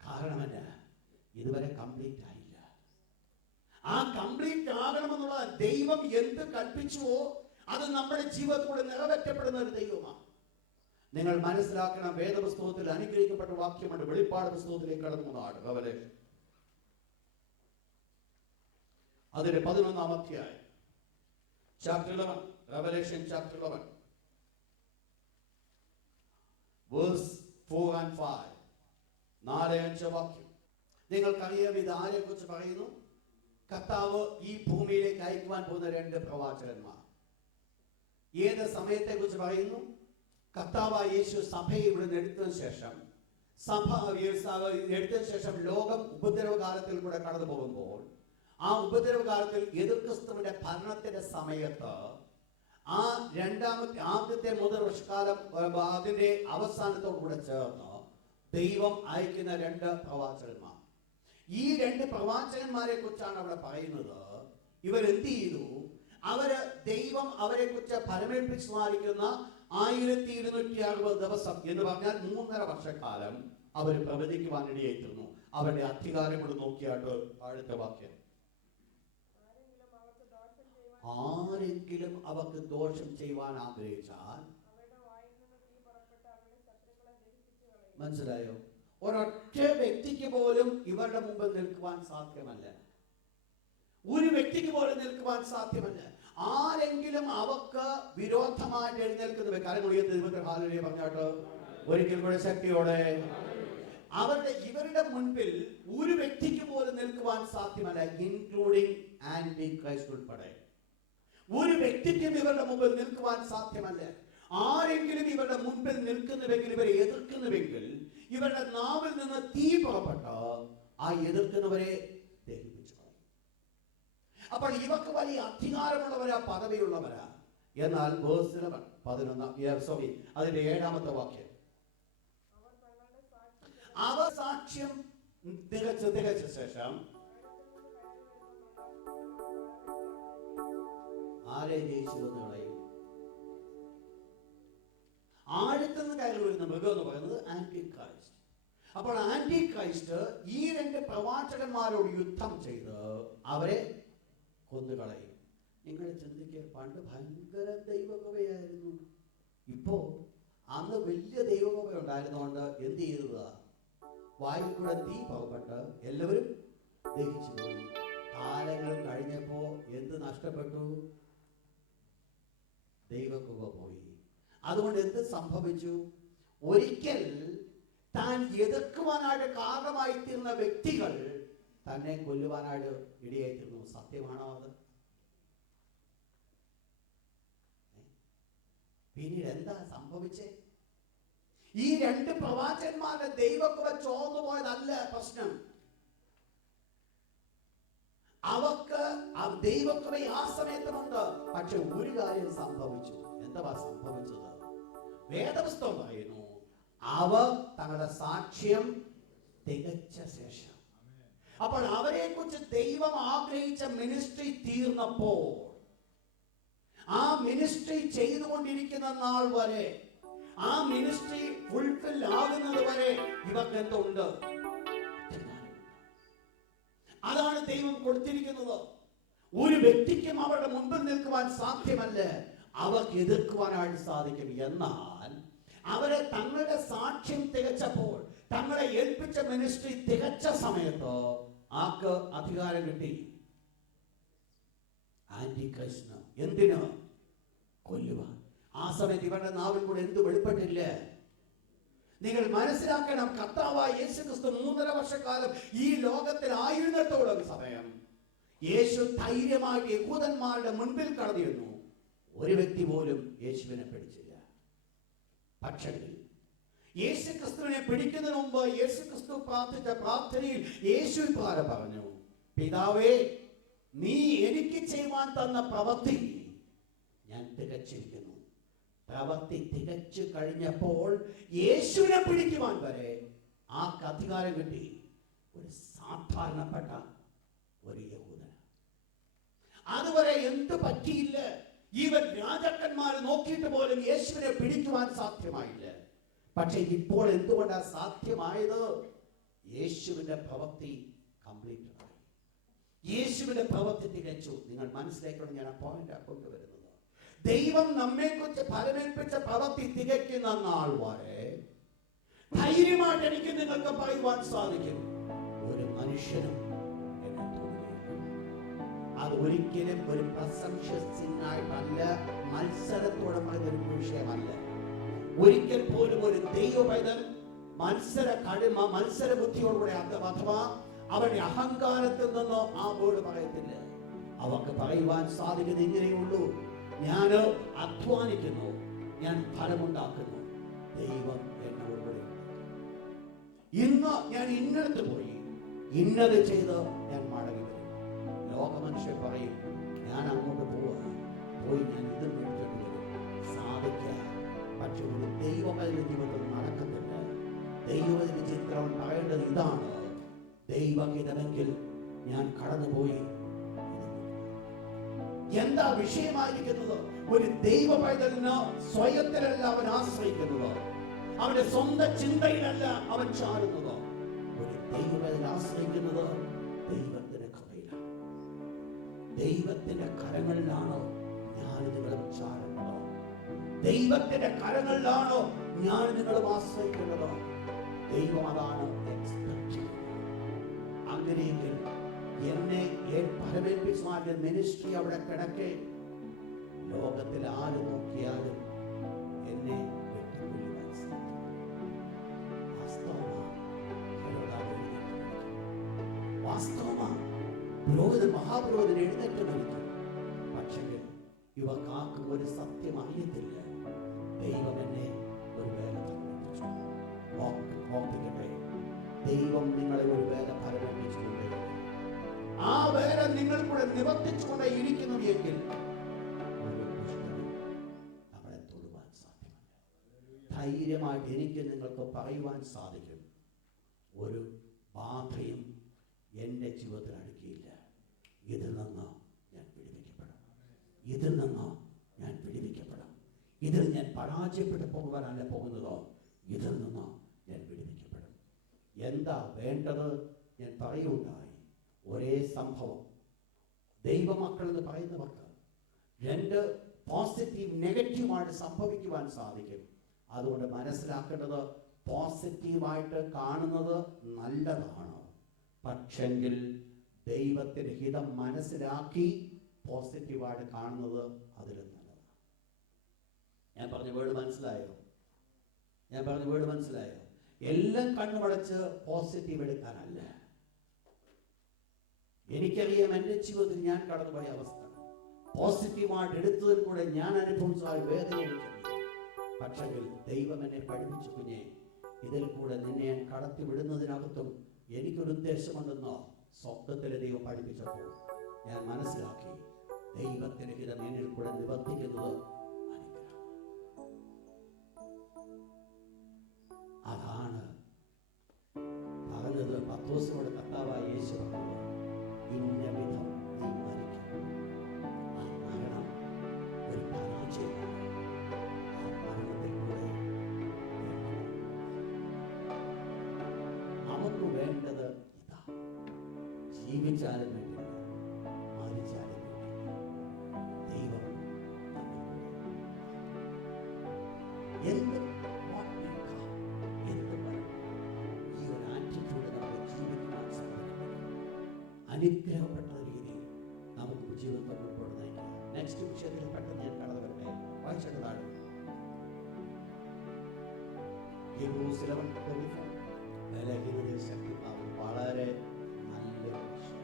കാരണമല്ല, ഇതുവരെ കംപ്ലീറ്റ് ആയില്ല. ആ കംപ്ലീറ്റ് ആകണമെന്നുള്ള ദൈവം എന്ത് കൽപ്പിച്ചുവോ അത് നമ്മുടെ ജീവിതത്തിലൂടെ നിറവേറ്റപ്പെടുന്ന ഒരു ദൈവമാണ്. നിങ്ങൾ മനസ്സിലാക്കണം, വേദപുസ്തകത്തിൽ അനുഗ്രഹിക്കപ്പെട്ട വാക്യമുണ്ട്. വെളിപ്പാട് പുസ്തകത്തിലേക്ക് കടന്നതാണ് റെവലേഷൻ, അതിന്റെ 11-ാം അധ്യായം, chapter 11, revelation chapter 11 verse 4 and 5, 4-5 വാക്യം. നിങ്ങൾക്കറിയാം ഇത് ആരെ കുറിച്ച് പറയുന്നു? കർത്താവ് ഈ ഭൂമിയിലേക്ക് അയക്കുവാൻ പോകുന്ന 2 പ്രവാചകന്മാർ. ഏത് സമയത്തെ കുറിച്ച് പറയുന്നു? കർത്താവായ യേശു സഭയെ ഇവിടെ എടുത്തതിനു ശേഷം, സഭ എടുത്തതിനു ശേഷം ലോകം ഉപദ്രവകാലത്തിൽ കൂടെ കടന്നു പോകുമ്പോൾ, ആ ഉപദ്രവകാലത്തിൽ എതിർക്രിസ്തുവിന്റെ ഭരണത്തിന്റെ സമയത്ത് ആ ആദ്യത്തെ 3 വർഷക്കാലം അതിന്റെ അവസാനത്തോടു കൂടെ ചേർന്ന് ദൈവം അയക്കുന്ന 2 പ്രവാചകന്മാർ. ഈ 2 പ്രവാചകന്മാരെ കുറിച്ചാണ് അവിടെ പറയുന്നത്. ഇവരെന്ത് ചെയ്തു? അവര് ദൈവം അവരെ കുറിച്ച് ഫലമേൽപ്പിച്ചു മാറിക്കുന്ന 1260 ദിവസം എന്ന് പറഞ്ഞാൽ 3.5 വർഷക്കാലം അവർ പ്രവചിക്കുവാൻ ഇടയായിത്തീർന്നു. അവരുടെ അധികാരം കൂടെ നോക്കിയാട്ട് അടുത്ത വാക്യം, ആരെങ്കിലും അവർക്ക് ദോഷം ചെയ്യുവാൻ ആഗ്രഹിച്ചാൽ, മനസ്സിലായോ? ഒരൊറ്റ വ്യക്തിക്ക് പോലും ഇവരുടെ മുമ്പിൽ നിൽക്കുവാൻ സാധ്യമല്ല. ഒരു വ്യക്തിക്ക് പോലും നിൽക്കുവാൻ സാധ്യമല്ല. ആരെങ്കിലും അവർക്ക് വിരോധമായിട്ട് എഴുന്നേൽക്കുന്നത്, കാര്യം ഹാലലുയ പറഞ്ഞാട്ട് ഒരിക്കൽ കൂടെ ശക്തിയോടെ, ഇവരുടെ മുൻപിൽ ഒരു വ്യക്തിക്ക് പോലും നിൽക്കുവാൻ സാധ്യമല്ല, ഇൻക്ലൂഡിംഗ് ആന്റി ക്രൈസ്റ്റ് ഉൾപ്പെടെ. ഒരു വ്യക്തിക്കും ഇവരുടെ മുമ്പിൽ നിൽക്കുവാൻ സാധ്യമല്ല. ആരെങ്കിലും ഇവരുടെ മുൻപിൽ നിൽക്കുന്നുവെങ്കിൽ, ഇവരെ എതിർക്കുന്നുവെങ്കിൽ, ഇവരുടെ നാവിൽ നിന്ന് തീ പുറപ്പെട്ട് ആ എതിർക്കുന്നവരെ ദഹിപ്പിച്ചു കളയും. അപ്പോൾ ഇവർക്ക് വലിയ അധികാരമുള്ളവരാ, പദവിയുള്ളവരാ. എന്നാൽ അതിന്റെ 7-ാമത്തെ വാക്യം, അവർ സാക്ഷ്യം തികച്ച ശേഷം ആരെ ജയിച്ചു എന്ന് കളയും? ആഴത്തുനിന്ന് കയറി വരുന്ന മൃഗം എന്ന് പറയുന്നത് ആന്റി ക്രൈസ്റ്റ്. അപ്പോൾ ആന്റി ക്രൈസ്റ്റ് ഈ 2 പ്രവാചകന്മാരോട് യുദ്ധം ചെയ്ത് അവരെ കൊന്നുകളയും. നിങ്ങൾ ചിന്തിക്കുക, പണ്ട് ഭയങ്കര ദൈവകൃപയായിരുന്നു. ഇപ്പോ അന്ന് വലിയ ദൈവകൃപ ഉണ്ടായിരുന്നോണ്ട് എന്ത് ചെയ്തതാ? വായിൽ കൂടെ തീ പുറപ്പെട്ട് എല്ലാവരും ദഹിച്ചു പോയി. കാലങ്ങൾ കഴിഞ്ഞപ്പോ എന്ത് നഷ്ടപ്പെട്ടു? ദൈവകൃപ പോയി. അതുകൊണ്ട് എന്ത് സംഭവിച്ചു? ഒരിക്കൽ താൻ എതിർക്കുവാനായിട്ട് കാരണമായി തീർന്ന വ്യക്തികൾ തന്നെ കൊല്ലുവാനായിട്ട് ഇടയായി തീർന്നു. സത്യമാണോ അത്? പിന്നീട് എന്താ സംഭവിച്ചേ? ഈ 2 പ്രവാചകന്മാരുടെ ദൈവകൃപ ചോർന്നു പോയതല്ല പ്രശ്നം. അവർക്ക് ആ ദൈവകൃപ ആ സമയത്തുമുണ്ട്. പക്ഷെ ഒരു കാര്യം സംഭവിച്ചു. എന്താ സംഭവിച്ചത്? വേദപുസ്തകം പറയുന്നു, അവർ തങ്ങളുടെ സാക്ഷ്യം തികച്ച ശേഷം. അപ്പോൾ അവരെ കുറിച്ച് ദൈവം ആഗ്രഹിച്ച മിനിസ്ട്രി തീർന്നപ്പോൾ, ആ മിനിസ്ട്രി ചെയ്തുകൊണ്ടിരിക്കുന്ന നാൾ വരെ, ആ മിനിസ്ട്രി ഫുൾഫിൽ ആകുന്നത് വരെ ഇവർക്ക് എന്തുണ്ട്? അതാണ് ദൈവം കൊടുത്തിരിക്കുന്നത്. ഒരു വ്യക്തിക്കും അവരുടെ മുൻപിൽ നിൽക്കുവാൻ സാധ്യമല്ല, അവർക്ക് എതിർക്കുവാനായിട്ട് സാധിക്കും. എന്നാൽ അവരെ തങ്ങളുടെ സാക്ഷ്യം തികച്ചപ്പോൾ, തങ്ങളെ ഏൽപ്പിച്ച മിനിസ്ട്രി തികച്ച സമയത്ത് ആർക്ക് അധികാരം കിട്ടി? ആന്റി ക്രൈസ്റ്റിന്. എന്തിന്? കൊല്ലുവാൻ. ആ സമയത്ത് ഇവരുടെ നാവിൽ കൂടെ എന്ത് വെളിപ്പെട്ടില്ല? നിങ്ങൾ മനസ്സിലാക്കണം, കർത്താവായ യേശുക്രിസ്തു 3.5 വർഷക്കാലം ഈ ലോകത്തിൽ ആയിരുന്നിടത്തോളം സമയം യേശു ധൈര്യമായിട്ട് യഹൂദന്മാരുടെ മുൻപിൽ കടന്നിരുന്നു. ഒരു വ്യക്തി പോലും യേശുവിനെ പിടിച്ചില്ല. പക്ഷേ യേശുക്രിസ്തുവിനെ പിടിക്കുന്നതിന് മുമ്പ് യേശുക്രിസ്തു പ്രാർത്ഥിച്ച പ്രാർത്ഥനയിൽ യേശു ഇപ്രകാരം പറഞ്ഞു, പിതാവേ, നീ എനിക്ക് ചെയ്യുവാൻ തന്ന പ്രവൃത്തി ഞാൻ തികച്ചിരിക്കുന്നു. പ്രവൃത്തി തികച്ചു കഴിഞ്ഞപ്പോൾ യേശുവിനെ പിടിക്കുവാൻ വരെ ആ അധികാരം കിട്ടി ഒരു സാധാരണപ്പെട്ട ഒരു യഹൂദൻ. അതുവരെ എന്ത് പറ്റിയില്ല. ഈവൻ രാജാക്കന്മാർ നോക്കിയിട്ട് പോലും യേശുവിനെ പിടിക്കുവാൻ സാധ്യമായില്ല. പക്ഷെ ഇപ്പോൾ എന്തുകൊണ്ടാണ് സാധ്യമായത്? യേശുവിന്റെ പ്രവൃത്തി കംപ്ലീറ്റ് ആയി. യേശുവിന്റെ പ്രവൃത്തി തികച്ചു. നിങ്ങൾ മനസ്സിലാക്കണം, ഞാൻ ആ പോയിന്റ് കൊണ്ടുവരുന്നത്. ദൈവം നമ്മെക്കുറിച്ച് ഫലമേൽപ്പിച്ച പ്രവൃത്തി തികയ്ക്കുന്ന നാൾ വരെ ധൈര്യമായിട്ട് എനിക്ക് നിങ്ങൾക്ക് പറയുവാൻ സാധിക്കും, ഒരു മനുഷ്യനും എന്നെ തൊടുകയില്ല. അത് ഒരിക്കലും ഒരു പ്രശംസനായിട്ടല്ല, മത്സരത്തോടെ പറയുന്ന ഒരു വിഷയമല്ല. ഒരിക്കൽ പോലും ഒരു ദൈവ പൈതൽ മത്സര ബുദ്ധിയോടുകൂടെ അഥവാ അവരുടെ അഹങ്കാരത്തിൽ നിന്നോ ആ വേർഡ് പറയത്തില്ല. അവർക്ക് പറയുവാൻ സാധിക്കുന്നത് ഇങ്ങനെയുള്ളൂ, ഞാൻ അധ്വാനിക്കുന്നു, ഞാൻ ഫലമുണ്ടാക്കുന്നു, ദൈവം എന്നോടുകൂടെ. ഇന്ന് ഞാൻ ഇന്നടത്ത് പോയി ഇന്നത് ചെയ്ത് ഞാൻ മടങ്ങി വരും. ലോകമനുഷ്യർ പറയും, ഞാൻ അങ്ങോട്ട് പോയി ഞാൻ ഇത് മേടിച്ചിട്ട് വരും. സാധിക്കുക. പക്ഷെ ഒരു ദൈവമതിന്റെ ജീവിതത്തിൽ നടക്കുന്നില്ല. ദൈവത്തിന്റെ ചിത്രം പറയേണ്ടത് ഇതാണ്, ദൈവഹിതമെങ്കിൽ ഞാൻ കടന്നുപോയി. എന്താ വിഷയമായിരിക്കുന്നത്? ഒരു ദൈവ പൈതലിന് സ്വയത്തിലല്ല അവൻ ആശ്രയിക്കുന്നത്, അവന്റെ സ്വന്തം ചിന്തയിലല്ല അവൻ ചാടുന്നത്. ഒരു ദൈവ പൈതൽ ആശ്രയിക്കുന്നത് ദൈവത്തിന്റെ കൃപയിലാണ്. ദൈവത്തിന്റെ കരങ്ങളിലാണോ ഞാൻ നിങ്ങളും ചാടുന്നത്? ദൈവത്തിന്റെ കരങ്ങളിലാണോ ഞാൻ നിങ്ങളും ആശ്രയിക്കുന്നത്? ദൈവം അതാണ് എക്സ്പെക്ട് ചെയ്യുന്നത്. അങ്ങനെയെങ്കിൽ എന്നെ ഫലമേൽപ്പിച്ച മിനിസ്ട്രി അവിടെ കിടക്കെ, ലോകത്തിൽ ആര് നോക്കിയാലും എന്നെ വെട്ടിക്കൊല്ലുവാൻ വാസ്തവമാണ്. മഹാപുരോഹിതൻ എഴുന്നേറ്റ് മരിക്കും. പക്ഷേ ഇവക്കാർക്കും ഒരു സത്യം അറിയത്തില്ല. ദൈവം എന്നെ ഒരു വേല ഫലമേൽപ്പിച്ചു. ഓർപ്പിക്കട്ടെ, ദൈവം നിങ്ങളെ ഒരു വേല ഫലമേൽപ്പിച്ചുകൊണ്ടേ, ആ വേല നിങ്ങൾ കൂടെ നിവർത്തിച്ചുകൊണ്ടേ ഇരിക്കുന്നു എങ്കിൽ നമ്മളെ തൊടുവാൻ സാധ്യമല്ല. ധൈര്യമായിട്ട് എനിക്ക് നിങ്ങൾക്ക് പറയുവാൻ സാധിക്കും, ഒരു ബാധയും എൻ്റെ ജീവിതത്തിൽ അടുക്കിയില്ല. ഇതിൽ നിന്ന് ഞാൻ വിടുവിക്കപ്പെടും, ഇതിൽ നിന്ന് ഞാൻ വിടുവിക്കപ്പെടും. ഇതിൽ ഞാൻ പരാജയപ്പെട്ടു പോകുവാനല്ല പോകുന്നതോ, ഇതിൽ നിന്ന് ഞാൻ വിടുവിക്കപ്പെടും. എന്താ വേണ്ടത്? ഞാൻ പറയുകയുണ്ടായി, ഒരേ സംഭവം ദൈവമക്കൾ എന്ന് പറയുന്നവർക്ക് രണ്ട് പോസിറ്റീവ് നെഗറ്റീവായിട്ട് സംഭവിക്കുവാൻ സാധിക്കും. അതുകൊണ്ട് മനസ്സിലാക്കേണ്ടത്, പോസിറ്റീവായിട്ട് കാണുന്നത് നല്ലതാണ്, പക്ഷെങ്കിൽ ദൈവത്തിന്റെ ഹിതം മനസ്സിലാക്കി പോസിറ്റീവായിട്ട് കാണുന്നത് അതിലും നല്ലതാണ്. ഞാൻ പറഞ്ഞ വേർഡ് മനസ്സിലായോ? എല്ലാം കണ്ണുമടച്ച് പോസിറ്റീവ് എടുക്കാനല്ല. എനിക്കറിയാം, എൻ്റെ ജീവിതത്തിൽ ഞാൻ കടന്നുപോയ അവസ്ഥ പോസിറ്റീവായിട്ട് എടുത്തതിൽ കൂടെ ഞാൻ അനുഭവിച്ച വേദന എനിക്കറിയാം. പക്ഷെങ്കിൽ ദൈവം എന്നെ പഠിപ്പിച്ചു, കുഞ്ഞെ, ഇതിൽ കൂടെ നിന്നെ ഞാൻ കടത്തി വിടുന്നതിനകത്തും എനിക്കൊരു ഉദ്ദേശമുണ്ടെന്നോ സ്വപ്നത്തിലെ ദൈവം പഠിപ്പിച്ചപ്പോൾ ഞാൻ മനസ്സിലാക്കി, ദൈവത്തിന്റെ ഹിതം എന്നിൽ കൂടെ നിവർത്തിക്കുന്നത് അതാണ് പറഞ്ഞത്. പത്രോസിനോട് കർത്താവായ യേശു പറഞ്ഞു, ഇന്ന വിധം നീ മരിക്കും. ആ മരണം ഒരു പരാജയമാണ്. ആ മരണത്തിൽ കൂടെ നമുക്ക് വേണ്ടത് ഇതാ, ജീവിച്ചാലും വേണ്ടില്ല, മരിച്ചാലും വേണ്ടില്ല, ദൈവം എന്ത് അനുഗ്രഹപ്പെട്ട രീതിയിൽ നമുക്ക് ജീവിതത്തെ മുൻപോട്ട് നയിക്കാം. നെക്സ്റ്റ് വിഷയത്തിൽ പെട്ടെന്ന് ഞാൻ കടന്നു വരട്ടെ. വായിച്ചതാണ് ബലഹീനതയിൽ ശക്തിമാവും. വളരെ നല്ല വിഷയം.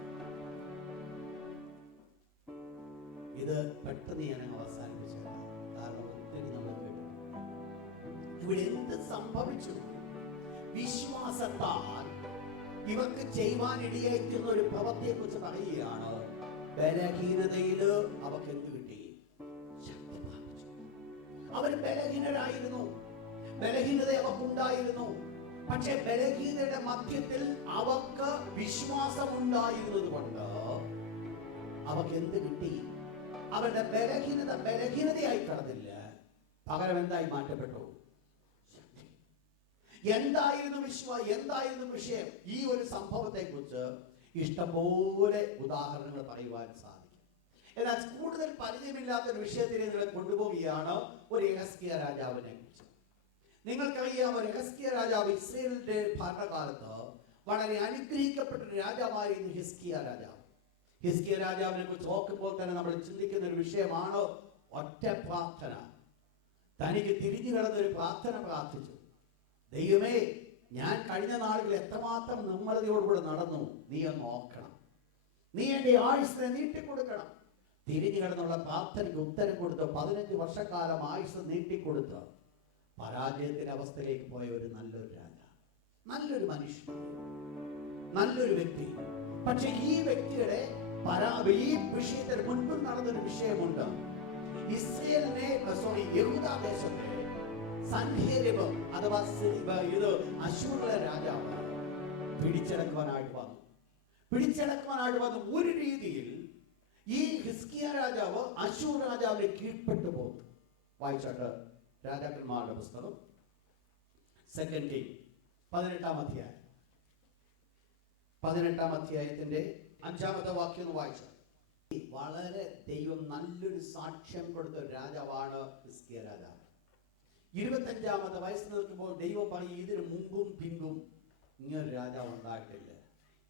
ഇത് പെട്ടെന്ന് ഞാൻ അവസാനിപ്പിച്ചത്, കാരണം ഒത്തിരി നമ്മൾ കേട്ടു. ഇവിടെ എന്ത് സംഭവിച്ചു? വിശ്വാസത്താൽ ഇവർക്ക് ചെയ്യുവാനിടയായിരിക്കുന്ന ഒരു പ്രവൃത്തിയെ കുറിച്ച് പറയുകയാണ്. ബലഹീനതയിൽ അവർക്ക് എന്ത് കിട്ടി? ശക്തി പ്രാപിച്ചു. അവർ ബലഹീനരായിരുന്നു, ബലഹീനത അവർക്കുണ്ടായിരുന്നു. പക്ഷെ ബലഹീനതയുടെ മധ്യത്തിൽ അവർക്ക് വിശ്വാസം ഉണ്ടായിരുന്നത് കൊണ്ട് അവർക്ക് എന്ത് കിട്ടി? അവരുടെ ബലഹീനത ബലഹീനതയായി കടന്നില്ല, പകരം എന്തായി മാറ്റപ്പെട്ടു? എന്തായിരുന്നു വിഷയം? ഈ ഒരു സംഭവത്തെ കുറിച്ച് ഇഷ്ടംപോലെ ഉദാഹരണങ്ങൾ പറയുവാൻ സാധിക്കും. എന്നാൽ കൂടുതൽ പരിചയമില്ലാത്ത ഒരു വിഷയത്തിനെ നിങ്ങളെ കൊണ്ടുപോവുകയാണ്, ഒരു യെഹെസ്കേൽ രാജാവിനെ കുറിച്ച്. നിങ്ങൾക്കറിയാം, ഒരു യെഹെസ്കേൽ രാജാവ് ഇസ്രായേലിന്റെ ഭരണകാലത്ത് വളരെ അനുഗ്രഹിക്കപ്പെട്ട ഒരു രാജാവായിരുന്നു ഹിസ്കിയ രാജാവ്. ഹിസ്കിയ രാജാവിനെ കുറിച്ച് ഓർക്കുമ്പോൾ തന്നെ നമ്മൾ ചിന്തിക്കുന്ന ഒരു വിഷയമാണ് ഒറ്റ പ്രാർത്ഥന. തനിക്ക് തിരിഞ്ഞു കിടന്നൊരു പ്രാർത്ഥന പ്രാർത്ഥിച്ചു, ദൈവമേ, ഞാൻ കഴിഞ്ഞ നാളുകളിൽ എത്രമാത്രം നിർമ്മലതയോടുകൂടെ നടന്നു, നീ ഒന്ന് നോക്കണം, നീ എൻ്റെ ആയുസ്സിനെ നീട്ടിക്കൊടുക്കണം. തിരിഞ്ഞു കിടന്നുള്ള പ്രാർത്ഥനയ്ക്ക് ഉത്തരം കൊടുത്ത് 15 വർഷക്കാലം ആയുസ് നീട്ടിക്കൊടുത്ത് പരാജയത്തിന്റെ അവസ്ഥയിലേക്ക് പോയ ഒരു നല്ലൊരു രാജാവ്, നല്ലൊരു മനുഷ്യൻ, നല്ലൊരു വ്യക്തി. പക്ഷെ ഈ വ്യക്തിയുടെ ഈ വിഷയത്തിന് മുൻപ് നടന്നൊരു വിഷയമുണ്ട്. യഹൂദാ ദേശത്തെ സൻഹേരിബ് അഥവാ ഇത് അശൂറിലെ രാജാവ് പിടിച്ചടക്കുവാനായിട്ട് വന്നു. ഒരു രീതിയിൽ ഈ ഹിസ്കിയ രാജാവ് അശൂർ രാജാവിനെ കീഴ്പ്പെട്ടു പോകുന്നു. വായിച്ചാട്ട് രാജാക്കന്മാരുടെ പുസ്തകം 2 കിംഗ് 18-ാം അധ്യായത്തിന്റെ 5-ാമത്തെ വാക്യം ഒന്ന് വായിച്ചാൽ, വളരെ ദൈവം നല്ലൊരു സാക്ഷ്യം കൊടുത്ത ഒരു രാജാവാണ് ഹിസ്കിയ രാജാവ്. 25-ാമത്തെ വയസ്സിൽ നിൽക്കുമ്പോൾ ദൈവം പറയും, ഇതിന് മുമ്പും പിമ്പും ഇങ്ങനൊരു രാജാവ് ഉണ്ടായിട്ടില്ല.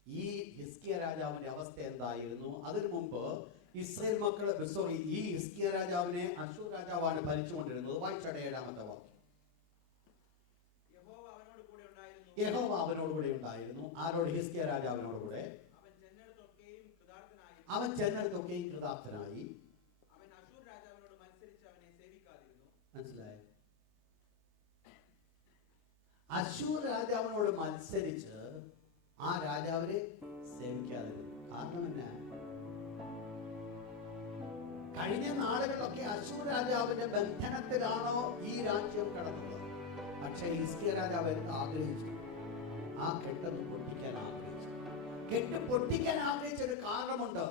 ഈ ഹിസ്കിയ രാജാവിന്റെ അവസ്ഥ എന്തായിരുന്നു? അതിനു മുമ്പ് ഇസ്രായേൽ ഈ ഹിസ്കിയ രാജാവിനെ അശൂർ രാജാവാണ് ഭരിച്ചുകൊണ്ടിരുന്നത്. വായിച്ചാട്ടെ 7-ാമത്തെ വാക്യം. യഹോവ അവനോട് കൂടെ ഉണ്ടായിരുന്നു. ആരോട്? ഹിസ്കിയ രാജാവിനോട് കൂടെ. അവൻ ചെന്നിടത്തൊക്കെയും കൃതാർത്ഥനായി. മനസ്സിലായോ? അശ്ശൂർ രാജാവിനോട് മത്സരിച്ച് ആ രാജാവിനെ സേവിക്കാതിരുന്നു. കാരണം എന്നാ? കഴിഞ്ഞ നാളുകളിലൊക്കെ അശ്ശൂർ രാജാവിന്റെ ബന്ധനത്തിലാണോ ഈ രാജ്യം കടന്നത്? പക്ഷെ ഹിസ്കിയ രാജാവ് ആഗ്രഹിച്ചു, ആ കെട്ടൊന്ന് പൊട്ടിക്കാൻ ആഗ്രഹിച്ചു. കെട്ട് പൊട്ടിക്കാൻ ആഗ്രഹിച്ച ഒരു കാരണമുണ്ട്.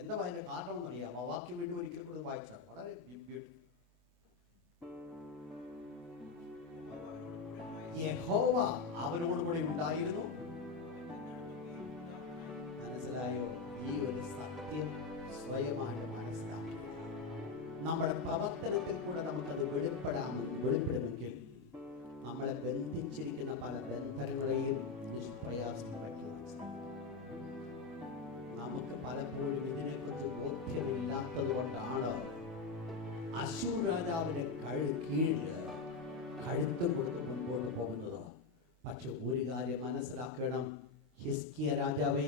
എന്താ അതിന്റെ കാരണം എന്നറിയാം? ആ വാക്യം വീണ്ടും ഒരിക്കൽ കൂടി വായിച്ചാൽ വളരെ ബ്യൂട്ടിഫുൾ. യഹോവ അവനോടുകൂടി ഉണ്ടായിരുന്നു. മനസ്സിലായോ? ഈ ഒരു സത്യം സ്വയമായിട്ട് മനസ്സിലാക്കി നമ്മുടെ പ്രവർത്തനത്തിൽ കൂടെ നമുക്കത് വെളിപ്പെടുമെങ്കിൽ നമ്മളെ ബന്ധിച്ചിരിക്കുന്ന പല ബന്ധനങ്ങളെയും നിഷ്പ്രയാസം വയ്ക്കുവാൻ സാധിക്കും. നമുക്ക് പലപ്പോഴും ഇതിനെക്കുറിച്ച് ബോധ്യമില്ലാത്തത് കൊണ്ടാണ് അശ്ശൂർ രാജാവിന്റെ കീഴിൽ കഴുത്തും കൊടുത്ത് മുൻപോട്ട് പോകുന്നത്. പക്ഷെ ഒരു കാര്യം മനസ്സിലാക്കണം, ഹിസ്കിയ രാജാവേ,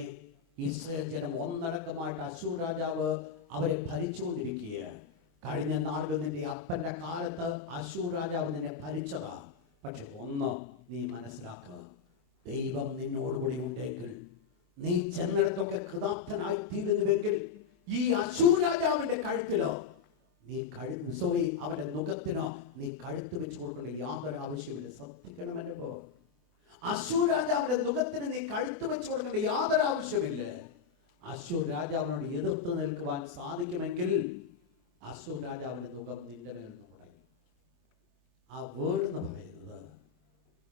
ഇസ്രായേൽ ജനം ഒന്നടക്കമായിട്ട് അശ്ശൂർ രാജാവ് അവരെ ഭരിച്ചുകൊണ്ടിരിക്കുക. കഴിഞ്ഞ നാളുകൾ നിന്റെ അപ്പന്റെ കാലത്ത് അശ്ശൂർ രാജാവ് നിന്നെ ഭരിച്ചതാ. പക്ഷെ ഒന്ന് നീ മനസ്സിലാക്കുക, ദൈവം നിന്നോടുകൂടി ഉണ്ടെങ്കിൽ, നീ ചെന്നിടത്തൊക്കെ കൃതാർത്ഥനായി തീരുന്നുവെങ്കിൽ, ഈ അശ്ശൂർ രാജാവിന്റെ കഴുത്തിലോ അവന്റെ നുഖത്തിനോ നീ കഴുത്ത് വെച്ച് കൊടുക്കേണ്ട യാതൊരു ആവശ്യമില്ല. ശ്രദ്ധിക്കണമെന്നോ, അശ്ശൂർ രാജാവിന്റെ നുഖത്തിന് നീ കഴുത്ത് വെച്ച് കൊടുക്കേണ്ട യാതൊരു ആവശ്യമില്ല. അശ്ശൂർ രാജാവിനോട് എതിർത്ത് നിൽക്കുവാൻ സാധിക്കുമെങ്കിൽ അശ്ശൂർ രാജാവിന്റെ മുഖം നിന്റെ മേൽ നിന്ന് ഉടയും. ആ വേർഡ് എന്ന് പറയുന്നത്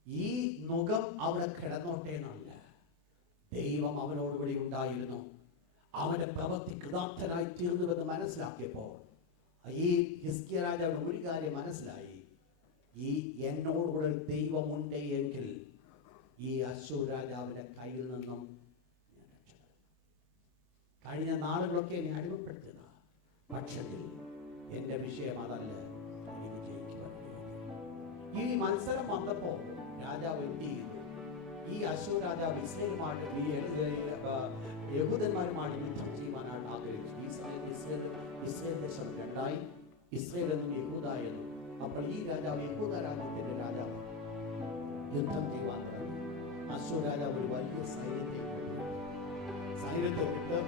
ഈ മുഖം അവിടെ കിടന്നോട്ടെ എന്നല്ല. ദൈവം അവനോടുകൂടി ഉണ്ടായിരുന്നു. അവന്റെ പ്രവൃത്തി കൃതാർത്ഥനായി തീർന്നുവെന്ന് മനസ്സിലാക്കിയപ്പോൾ ഈ ഹിസ്കിയ രാജാവിന് ഒരു കാര്യം മനസ്സിലായി, ഈ എന്നോടുകൂടെ ദൈവമുണ്ട് എങ്കിൽ ഈ അശ്ശൂർ രാജാവിന്റെ കയ്യിൽ നിന്നും ഞാൻ രക്ഷപ്പെടും. കഴിഞ്ഞ നാളുകളൊക്കെ എന്നെ അടിമപ്പെടുത്തുക, പക്ഷെങ്കിൽ എന്റെ വിഷയം അതല്ല, എനിക്ക് ജയിക്കുവാൻ കഴിയും. ഈ മത്സരം വന്നപ്പോൾ രാജാവ് എന്ത് ചെയ്തു? ഈ അശ്ശൂർ രാജാവ് ഇസ്രായേലുമായിട്ട് യഹൂദന്മാരുമായിട്ട് യുദ്ധം ചെയ്യുവാനായിട്ട് ആഗ്രഹിച്ചു. ഈ സമയത്ത് ഇസ്രായേൽ ദേശം രണ്ടായി, ഇസ്രായേൽ എന്നും യഹൂദ എന്നും. അപ്പോൾ ഈ രാജാവ് യഹൂദ രാജ്യത്തിന്റെ രാജാവ് യുദ്ധം ചെയ്യുവാൻ തുടങ്ങി. അശ്ശൂർ രാജാവ് ഒരു വലിയ സൈന്യത്തെ വിട്ട്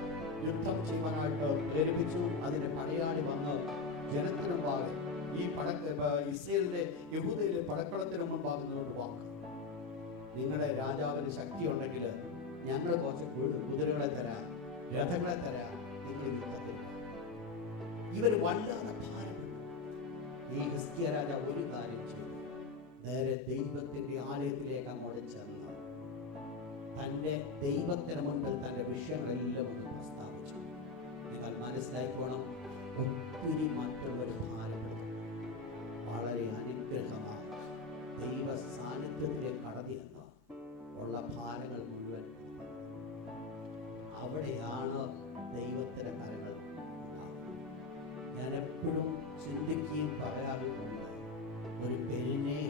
യുദ്ധം ചെയ്യുവാനായിട്ട് പ്രേരിപ്പിച്ചു. അതിന്റെ പടയാളി വന്ന് ജനത്തിന് മുമ്പാകെ, ഈ ഇസ്രായേലിന്റെ യഹൂദയിലെ പടക്കളത്തിന് മുമ്പാകുന്നതോട് വാക്ക്, നിങ്ങളുടെ രാജാവിന് ശക്തി ഉണ്ടെങ്കിൽ ഞങ്ങൾ കുറച്ച് കുതിരകളെ തരാം, രഥങ്ങളെ തരാം, നിങ്ങൾ യുദ്ധത്തിൽ. ഇവർ വല്ലാതെ ഭാരപ്പെട്ടു. ഈ ഹിസ്കിയ രാജാവ് ഒരു കാര്യം ചെയ്തു, നേരെ ദൈവത്തിന്റെ ആലയത്തിലേക്ക് അങ്ങോട്ട് ചെന്ന് തന്റെ ദൈവത്തിന് മുൻപിൽ തന്റെ വിഷയങ്ങളെല്ലാം ഒന്ന് പ്രസ്താവിച്ചു. നിങ്ങൾ മനസ്സിലാക്കണം, ഒത്തിരി മറ്റുള്ളവർ ഭാരപ്പെടുന്നു. വളരെ അനുഗ്രഹമായി ദൈവ സാന്നിധ്യത്തിലേക്ക് കടന്നിരുന്ന ഉള്ള ഭാരങ്ങൾ മുഴുവൻ അവിടെയാണ് ദൈവത്തിന്റെ കരങ്ങൾ. ഞാൻ എപ്പോഴും ചിന്തിക്കുകയും പറയാറുമുണ്ട്, ഒരു പെണ്ണിനെ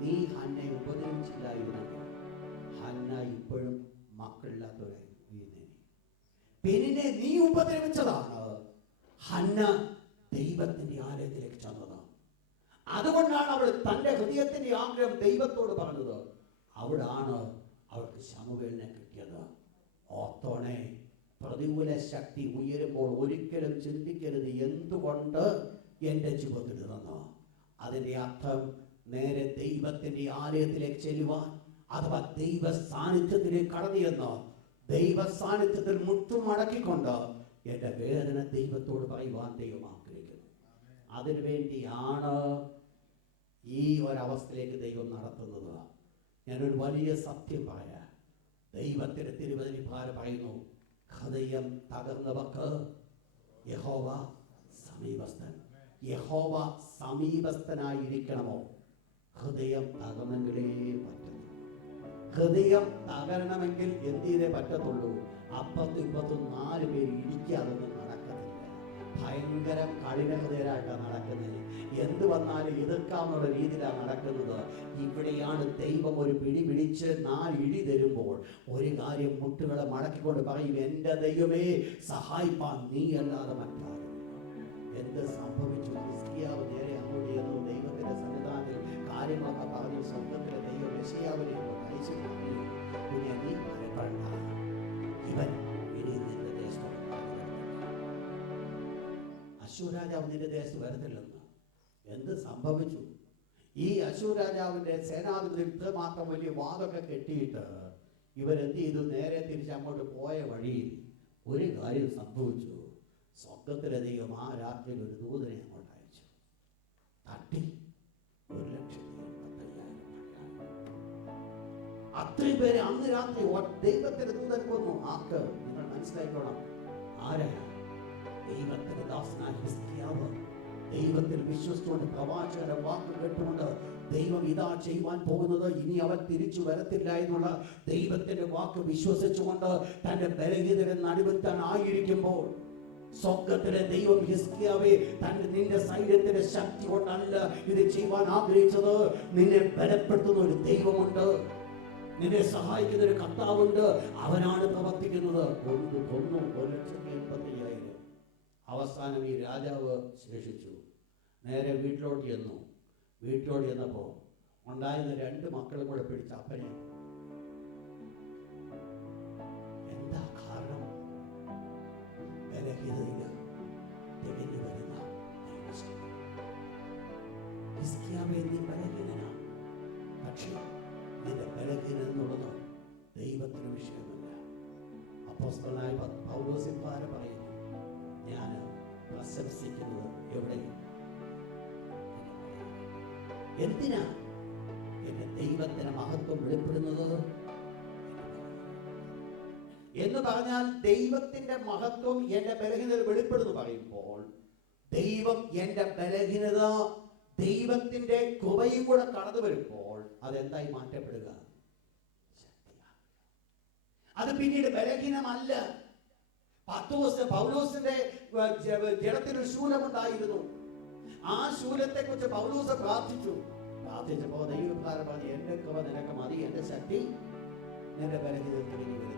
നീ ഹന്നെ ഉപദ്രവിച്ചില്ലായിരുന്നെങ്കിൽ ഹന്ന ഇപ്പോഴും മക്കളില്ലാത്തവരായിരുന്നു. പെണ്ണിനെ നീ ഉപദ്രവിച്ചതാണ് ഹന്ന ദൈവത്തിന്റെ ആലയത്തിലേക്ക് ചെന്നത്. അതുകൊണ്ടാണ് അവൾ തന്റെ ഹൃദയത്തിന്റെ ആഗ്രഹം ദൈവത്തോട് പറഞ്ഞത്. അവിടാണ് അവൾക്ക് ശമൂവേലിനെ കിട്ടിയത്. ഓർത്തോണേ, പ്രതികൂല ശക്തി ഉയരുമ്പോൾ ഒരിക്കലും ചിന്തിക്കരുത് എന്തുകൊണ്ട് എന്റെ ജീവിതത്തിൽ നിന്നോ. അതിന്റെ അർത്ഥം നേരെ ദൈവത്തിന്റെ ആലയത്തിലേക്ക് ചെല്ലുവാൻ, അഥവാ ദൈവ സാന്നിധ്യത്തിലേക്ക് കടന്നിയെന്ന് ദൈവ സാന്നിധ്യത്തിൽ മുട്ടുമടക്കിക്കൊണ്ട് എന്റെ വേദന ദൈവത്തോട് പറയുവാൻ ദൈവം ആഗ്രഹിക്കുന്നു. അതിനുവേണ്ടിയാണ് ഈ ഒരവസ്ഥയിലേക്ക് ദൈവം നടത്തുന്നത്. ഞാനൊരു വലിയ സത്യം പറയാം. ദൈവത്തിന്റെ തിരുവചന പറയുന്നു, ഹൃദയം തകർന്നവർക്ക് യഹോവ സമീപസ്ഥൻ. യഹോവ സമീപസ്ഥനായിരിക്കണമോ? ഹൃദയം തകർന്നെങ്കിലേ പറ്റുന്നു. ഹൃദയം തകരണമെങ്കിൽ എന്ത് ചെയ്തേ പറ്റത്തുള്ളൂ? അപ്പത്തും ഇപ്പത്തും 4 പേര് ഇടിക്കാതൊന്നും നടക്കത്തില്ല. ഭയങ്കര കഠിനഹൃദയരായിട്ടാണ് നടക്കുന്നത്. എന്ത് വന്നാലും എതിർക്കാവുന്ന രീതിയിലാണ് നടക്കുന്നത്. ഇവിടെയാണ് ദൈവം ഒരു പിടി പിടിച്ച് 4 ഇടി തരുമ്പോൾ ഒരു കാര്യം മുട്ടുകളെ മടക്കിക്കൊണ്ട് പറയും, എന്റെ ദൈവമേ സഹായിപ്പാൻ നീ അല്ലാതെ മറ്റാരും. എന്ത് സംഭവിച്ചു? ഹിസ്കിയാവ് നേരെ അങ്ങോട്ട് ചെന്നു ദൈവത്തിന്റെ സന്നിധാനത്തിൽ കാര്യങ്ങളൊക്കെ പറഞ്ഞു സ്വർഗത്തിലെ ദൈവം യെശയ്യാവിനെ അയച്ചിട്ട് കുഞ്ഞെ നീ ഭയപ്പെടണ്ട, ഇവൻ ഇനി നിന്റെ ദേശത്ത് അശ്ശൂർ രാജാവ് നിന്റെ ദേശത്ത് വരത്തില്ലെന്ന്. എന്ത് സംഭവിച്ചു? ഈ അശ്ശൂർ രാജാവിന്റെ സേനാധിപതി ഇത്രമാത്രം വലിയ വാതൊക്കെ കെട്ടിയിട്ട് ഇവരെന്ത് ചെയ്തു? നേരെ തിരിച്ച് അങ്ങോട്ട് പോയ വഴിയിൽ ഒരു കാര്യം സംഭവിച്ചു. സ്വർഗത്തിലെ ദൈവം ആ രാത്രിയിൽ ഒരു ദൂതനെ അങ്ങോട്ട് അയച്ചു. തട്ടി 1,85,000 അത്രയും പേരെ അന്ന് രാത്രി ദൈവത്തിന്റെ ദൂതൻ കൊന്നു. ആക്ക് നിങ്ങൾ മനസ്സിലാക്കണം, ആരാ? ദൈവത്തിന്റെ ദാസനായ ഹിസ്കിയാവ് ദൈവത്തിൽ വിശ്വസിച്ചുകൊണ്ട് പ്രവാചകന്റെ വാക്ക് കേട്ടുകൊണ്ട് ദൈവം ഇതാ ചെയ്യുവാൻ പോകുന്നത്, ഇനി അവൻ തിരിച്ചു വരത്തില്ല എന്നുള്ള ദൈവത്തിന്റെ വാക്ക് വിശ്വസിച്ചുകൊണ്ട് തന്റെ ബലഹീനതയുടെ നടുവിൽ താൻ ആയിരിക്കുമ്പോൾ സ്വർഗത്തിലെ ദൈവം ഹിസ്കിയാവേ നിന്റെ സൈന്യത്തിന്റെ ശക്തി കൊണ്ടല്ല ഇത് ചെയ്യുവാൻ ആഗ്രഹിച്ചത്. നിന്നെ ബലപ്പെടുത്തുന്ന ഒരു ദൈവമുണ്ട്, നിന്നെ സഹായിക്കുന്ന ഒരു കർത്താവുണ്ട്, അവനാണ് പ്രവർത്തിക്കുന്നത്. കൊന്നു 1,85,000. അവസാനം ഈ രാജാവ് ശേഷിച്ചു. നേരെ വീട്ടിലോട്ട് ചെന്നപ്പോ ഉണ്ടായിരുന്ന 2 മക്കളും കൂടെ പിടിച്ച അപ്പനെ. എന്താ കാരണം? ബലഹീനതയില്ല തികഞ്ഞു വരുന്ന ഹിസ്കിയാവേ നീ ബലഹീനനാണ്, പക്ഷേ നിന്റെ ബലഹീനത എന്നുള്ളത് ദൈവത്തിന് വിഷയമല്ല. അപ്പോസ്തലനായ പൗലോസ് ഇപ്രകാരം പറയുന്നു, ഞാൻ പ്രശംസിക്കുന്നത് എവിടെ? എന്തിനാ എന്റെ ദൈവത്തിന് മഹത്വം വെളിപ്പെടുന്നത് എന്ന് പറഞ്ഞാൽ ദൈവത്തിന്റെ മഹത്വം എന്റെ ബലഹീനത വെളിപ്പെടുന്നു പറയുമ്പോൾ ദൈവം എന്റെ ബലഹീനത ദൈവത്തിന്റെ കൃപയും കൂടെ കടന്നു വരുമ്പോൾ അതെന്തായി മാറ്റപ്പെടുക? അത് പിന്നീട് ബലഹീനമല്ല. പൗലോസിന്റെ ജഡത്തിനൊരു ശൂലമുണ്ടായിരുന്നു. ആ ശൂലത്തെ കുറിച്ച് പൗലോസ് പ്രാർത്ഥിച്ചപ്പോ ദൈവക്കാരൻ പറഞ്ഞു, എന്റെ കൃപ നിനക്ക് മതി, എന്റെ ശക്തി നിന്റെ ബലഹീനതയിൽ വരുന്നു.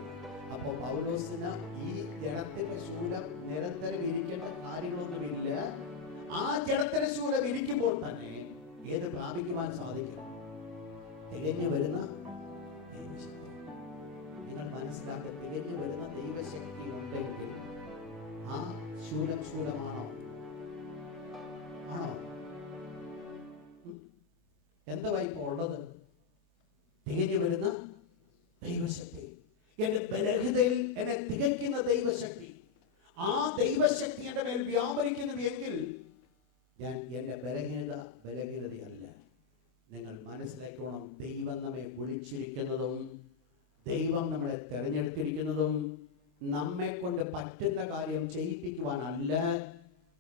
അപ്പൊ പൗലോസിന് ഈ ജഡത്തിന്റെ ശൂലം നിരന്തരം ഇരിക്കേണ്ട കാര്യങ്ങളൊന്നുമില്ല. ആ ജഡത്തിന്റെ ശൂലം ഇരിക്കുമ്പോൾ തന്നെ ഏത് പ്രാപിക്കുവാൻ സാധിക്കും? തികഞ്ഞു വരുന്ന ദൈവശക്തി. നിങ്ങൾ മനസ്സിലാക്കുക, തികഞ്ഞു വരുന്ന ദൈവശക്തി ഉണ്ടെങ്കിൽ ആ ശൂലമാണോ? ആണോ? എന്താ ഇപ്പൊ ഉള്ളത്? തികഞ്ഞു വരുന്ന ദൈവശക്തി, എന്റെ ബലഹീനതയിൽ എന്നെ തികയ്ക്കുന്ന ദൈവശക്തി. ആ ദൈവശക്തി എന്റെ മേൽ വ്യാപരിക്കുന്നു എങ്കിൽ ഞാൻ എന്റെ ബലഹീനതയല്ല. നിങ്ങൾ മനസ്സിലാക്കണം, ദൈവം നമ്മെ വിളിച്ചിരിക്കുന്നതും ദൈവം നമ്മളെ തെരഞ്ഞെടുത്തിരിക്കുന്നതും നമ്മെ കൊണ്ട് പറ്റുന്ന കാര്യം ചെയ്യിപ്പിക്കുവാനല്ല,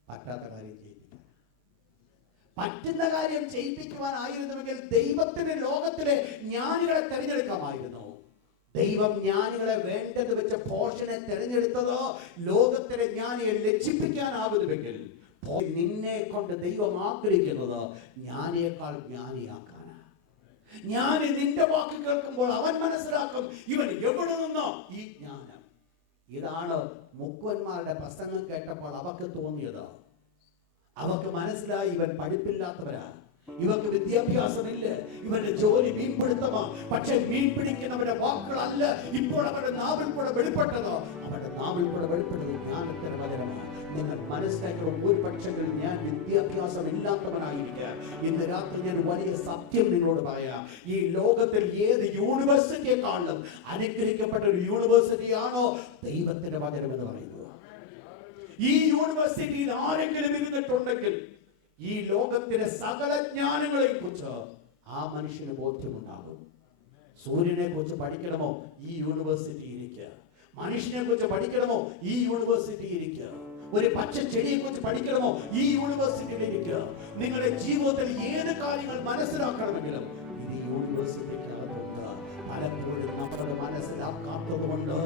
പറ്റാത്ത കാര്യം ചെയ്യിപ്പിക്കാൻ. പറ്റുന്ന കാര്യം ചെയ്യിപ്പിക്കുവാനായിരുന്നുവെങ്കിൽ ദൈവത്തിന് ലോകത്തിലെ ജ്ഞാനികളെ തെരഞ്ഞെടുക്കാമായിരുന്നു. ദൈവം ജ്ഞാനികളെ വേണ്ടത് വെച്ച പോഷനെ തെരഞ്ഞെടുത്തതോ ലോകത്തിലെ ജ്ഞാനിയെ ലജ്ജിപ്പിക്കാനാകുന്നുവെങ്കിൽ നിന്നെ കൊണ്ട് ദൈവം ആഗ്രഹിക്കുന്നത് ജ്ഞാനിയേക്കാൾ ജ്ഞാനിയാക്കാനാ. ജ്ഞാനി നിന്റെ വാക്ക് കേൾക്കുമ്പോൾ അവൻ മനസ്സിലാക്കും ഇവൻ എവിടെ നിന്നോ ഈ ജ്ഞാനം. ഇതാണ് മുക്കുവന്മാരുടെ പ്രസംഗം കേട്ടപ്പോൾ അവർക്ക് തോന്നിയത്. അവർക്ക് മനസ്സിലായി ഇവൻ പഠിപ്പില്ലാത്തവരാ, ഇവർക്ക് വിദ്യാഭ്യാസമില്ല, ഇവന്റെ ജോലി മീൻപിടുത്തമാ. പക്ഷെ മീൻ പിടിക്കുന്നവരുടെ വാക്കുകളല്ല ഇപ്പോൾ അവരുടെ നാവിൽ കൂടെ വെളിപ്പെട്ടത്. അവരുടെ നാവിൽ കൂടെ വെളിപ്പെട്ടത് ജ്ഞാനത്തിന് വചനമാണ്. നിങ്ങൾ മനസ്സിലാക്കണം, ഒരു പക്ഷെങ്കിൽ ഞാൻ വിദ്യാഭ്യാസം ഇല്ലാത്തവനായിരിക്കാം. ഇന്ന് രാത്രി ഞാൻ വലിയ സത്യം നിങ്ങളോട് പറയാം. ഈ ലോകത്തിൽ ഏത് യൂണിവേഴ്സിറ്റിയെക്കാളും അനുഗ്രഹിക്കപ്പെട്ട ഒരു യൂണിവേഴ്സിറ്റിയാണോ ദൈവത്തിന്റെ വചനം എന്ന് പറയുന്നത്? ഈ യൂണിവേഴ്സിറ്റിയിൽ ആരെങ്കിലും ഇരുന്നിട്ടുണ്ടെങ്കിൽ ഈ ലോകത്തിലെ സകല ജ്ഞാനങ്ങളെ കുറിച്ച് ആ മനുഷ്യന് ബോധ്യമുണ്ടാകും. സൂര്യനെ കുറിച്ച് പഠിക്കണമോ? ഈ യൂണിവേഴ്സിറ്റി ഇരിക്കുക. മനുഷ്യനെ കുറിച്ച് പഠിക്കണമോ? ഈ യൂണിവേഴ്സിറ്റി ഇരിക്കുക. ഒരു പച്ച ചെടിയെ കുറിച്ച് പഠിക്കണമോ? ഈ യൂണിവേഴ്സിറ്റിയിൽ ഇരിക്കുക. നിങ്ങളുടെ ജീവിതത്തിൽ ഏത് കാര്യങ്ങൾ മനസ്സിലാക്കണമെങ്കിലും ഇത് യൂണിവേഴ്സിറ്റിക്കകത്തുണ്ട്. പലപ്പോഴും നമ്മളത് മനസ്സിലാക്കാത്തത് കൊണ്ട്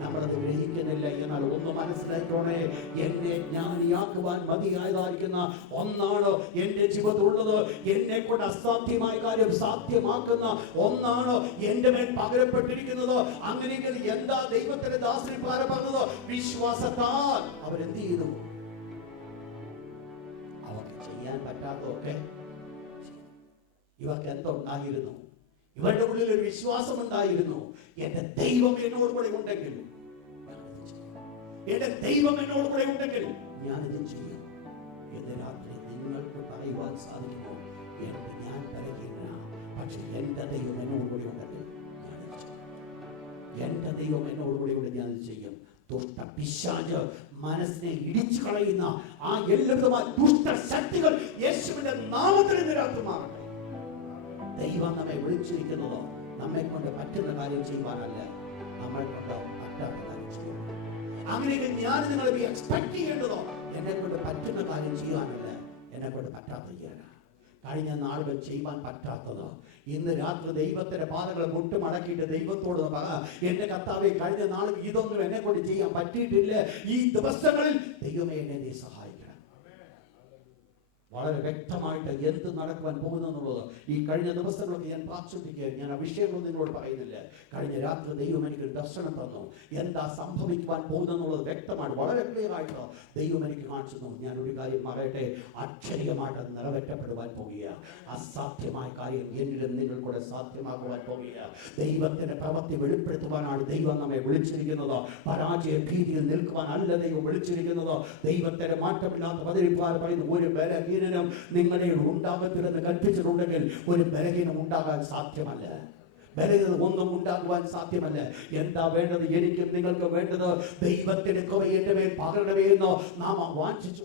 നമ്മളത് ഗ്രഹിക്കുന്നില്ല. എന്നാൽ ഒന്ന് മനസ്സിലാക്കണേ, എന്നെ ജ്ഞാനിയാക്കുവാൻ മതിയായതായിരിക്കുന്ന ഒന്നാണ് എന്റെ ജീവിതത്തിലുള്ളത്. എന്നെ കൊണ്ട് അസാധ്യമായ കാര്യം സാധ്യമാക്കുന്ന ഒന്നാണ് എന്റെ മേൽ പകരപ്പെട്ടിരിക്കുന്നത്. അങ്ങനെയെങ്കിൽ എന്താ ദൈവത്തിന്റെ ദാസൻ പറഞ്ഞത്? വിശ്വാസത്താൽ അവരെന്ത് ചെയ്തു? അവർക്ക് ചെയ്യാൻ പറ്റാത്തതൊക്കെ ഇവർക്ക് എന്തുണ്ടായിരുന്നു? ഇവരുടെ ഉള്ളിൽ ഒരു വിശ്വാസം ഉണ്ടായിരുന്നു. എന്റെ ദൈവം എന്നോട് കൂടെ ഉണ്ടെങ്കിൽ ഞാനിത് ചെയ്യും. എന്റെ ദൈവം എന്നോട് കൂടെ ഉണ്ടെങ്കിൽ ഞാനിത് ചെയ്യും എന്ന് രാത്രി നിങ്ങൾക്ക് പറയുവാൻ സാധിക്കുമോ? ഞാൻ ബലഹീനനാണ്, പക്ഷെ എന്റെ ദൈവം എന്നോട് കൂടെ ഉണ്ടെങ്കിൽ ഞാനിത് ചെയ്യും. എന്റെ ദൈവം എന്നോട് കൂടെ ഉണ്ട്, ഞാനിത് ചെയ്യും. ദുഷ്ട പിശാച് മനസ്സിനെ ഇടിച്ചു കളയുന്ന ആ എല്ലാവിധമായ ദുഷ്ട ശക്തികൾ യേശുവിന്റെ നാമത്തിൽ ഇന്ന് രാത്രി മാറട്ടെ. ദൈവം നമ്മെ വിളിച്ചിരിക്കുന്നതോ നമ്മെ കൊണ്ട് പറ്റുന്ന കാര്യം ചെയ്യുവാനല്ല, നമ്മളെ കൊണ്ട് പറ്റാത്ത കാര്യം ചെയ്യുവാൻ. അങ്ങനെ ഞാൻ നിങ്ങളെ എക്സ്പെക്ട് ചെയ്യേണ്ടതോ എന്നെ കൊണ്ട് പറ്റുന്ന കാര്യം ചെയ്യാനല്ല, എന്നെ കൊണ്ട് പറ്റാത്ത ചെയ്യാനാണ്. കഴിഞ്ഞ നാളുകൾ ചെയ്യുവാൻ പറ്റാത്തത് ഇന്ന് രാത്രി ദൈവത്തിന്റെ പാതകളെ മുട്ടുമടക്കിയിട്ട് ദൈവത്തോട് എന്റെ കർത്താവേ, കഴിഞ്ഞ നാളുകൾ ഇതൊന്നും എന്നെ കൊണ്ട് ചെയ്യാൻ പറ്റിയിട്ടില്ല. ഈ ദിവസങ്ങളിൽ ദൈവമേ എന്നെ നീ സഹായിക്കണം. വളരെ വ്യക്തമായിട്ട് എന്ത് നടക്കുവാൻ പോകുന്നെന്നുള്ളത് ഈ കഴിഞ്ഞ ദിവസങ്ങളൊക്കെ ഞാൻ പ്രാർത്ഥിക്കുകയാണ്. ഞാൻ ആ വിഷയങ്ങളൊന്നും നിങ്ങളോട് പറയുന്നില്ല. കഴിഞ്ഞ രാത്രി ദൈവം എനിക്കൊരു ദർശനം തന്നു. എന്താ സംഭവിക്കുവാൻ പോകുന്നെന്നുള്ളത് വ്യക്തമായിട്ട് വളരെ ക്ലിയർ ആയിട്ട് ദൈവം എനിക്ക് കാണിച്ചു തന്നു. ഞാൻ ഒരു കാര്യം പറയട്ടെ, അക്ഷരീയമായിട്ട് നിറവേറ്റപ്പെടുവാൻ പോകുക. അസാധ്യമായ കാര്യം എന്നിലും നിങ്ങൾക്കൂടെ സാധ്യമാകുവാൻ പോകുക. ദൈവത്തിന്റെ പ്രവൃത്തി വെളിപ്പെടുത്തുവാനാണ് ദൈവം നമ്മെ വിളിച്ചിരിക്കുന്നത്. പരാജയ ഭീതിയിൽ നിൽക്കുവാനല്ല ദൈവം വിളിച്ചിരിക്കുന്നത്. ദൈവത്തിന്റെ മാറ്റമില്ലാത്ത പതിരിപ്പാർ പറയുന്നു, ഒരു ബലഹീനനും നിങ്ങളുടെ ഉണ്ടാകത്തില്ലെന്ന് കൽപ്പിച്ചിട്ടുണ്ടെങ്കിൽ ഒരു ബലഹീനം ഉണ്ടാകാൻ സാധ്യമല്ല. ബലഹീനത ഒന്നും ഉണ്ടാകുവാൻ സാധ്യമല്ല. എന്താ വേണ്ടത്? എനിക്കും നിങ്ങൾക്ക് വേണ്ടത് ദൈവത്തിന്റെ കൃപ എന്റെ മേൽ പകരണമേ എന്ന് നാം വാഞ്ചിച്ചു.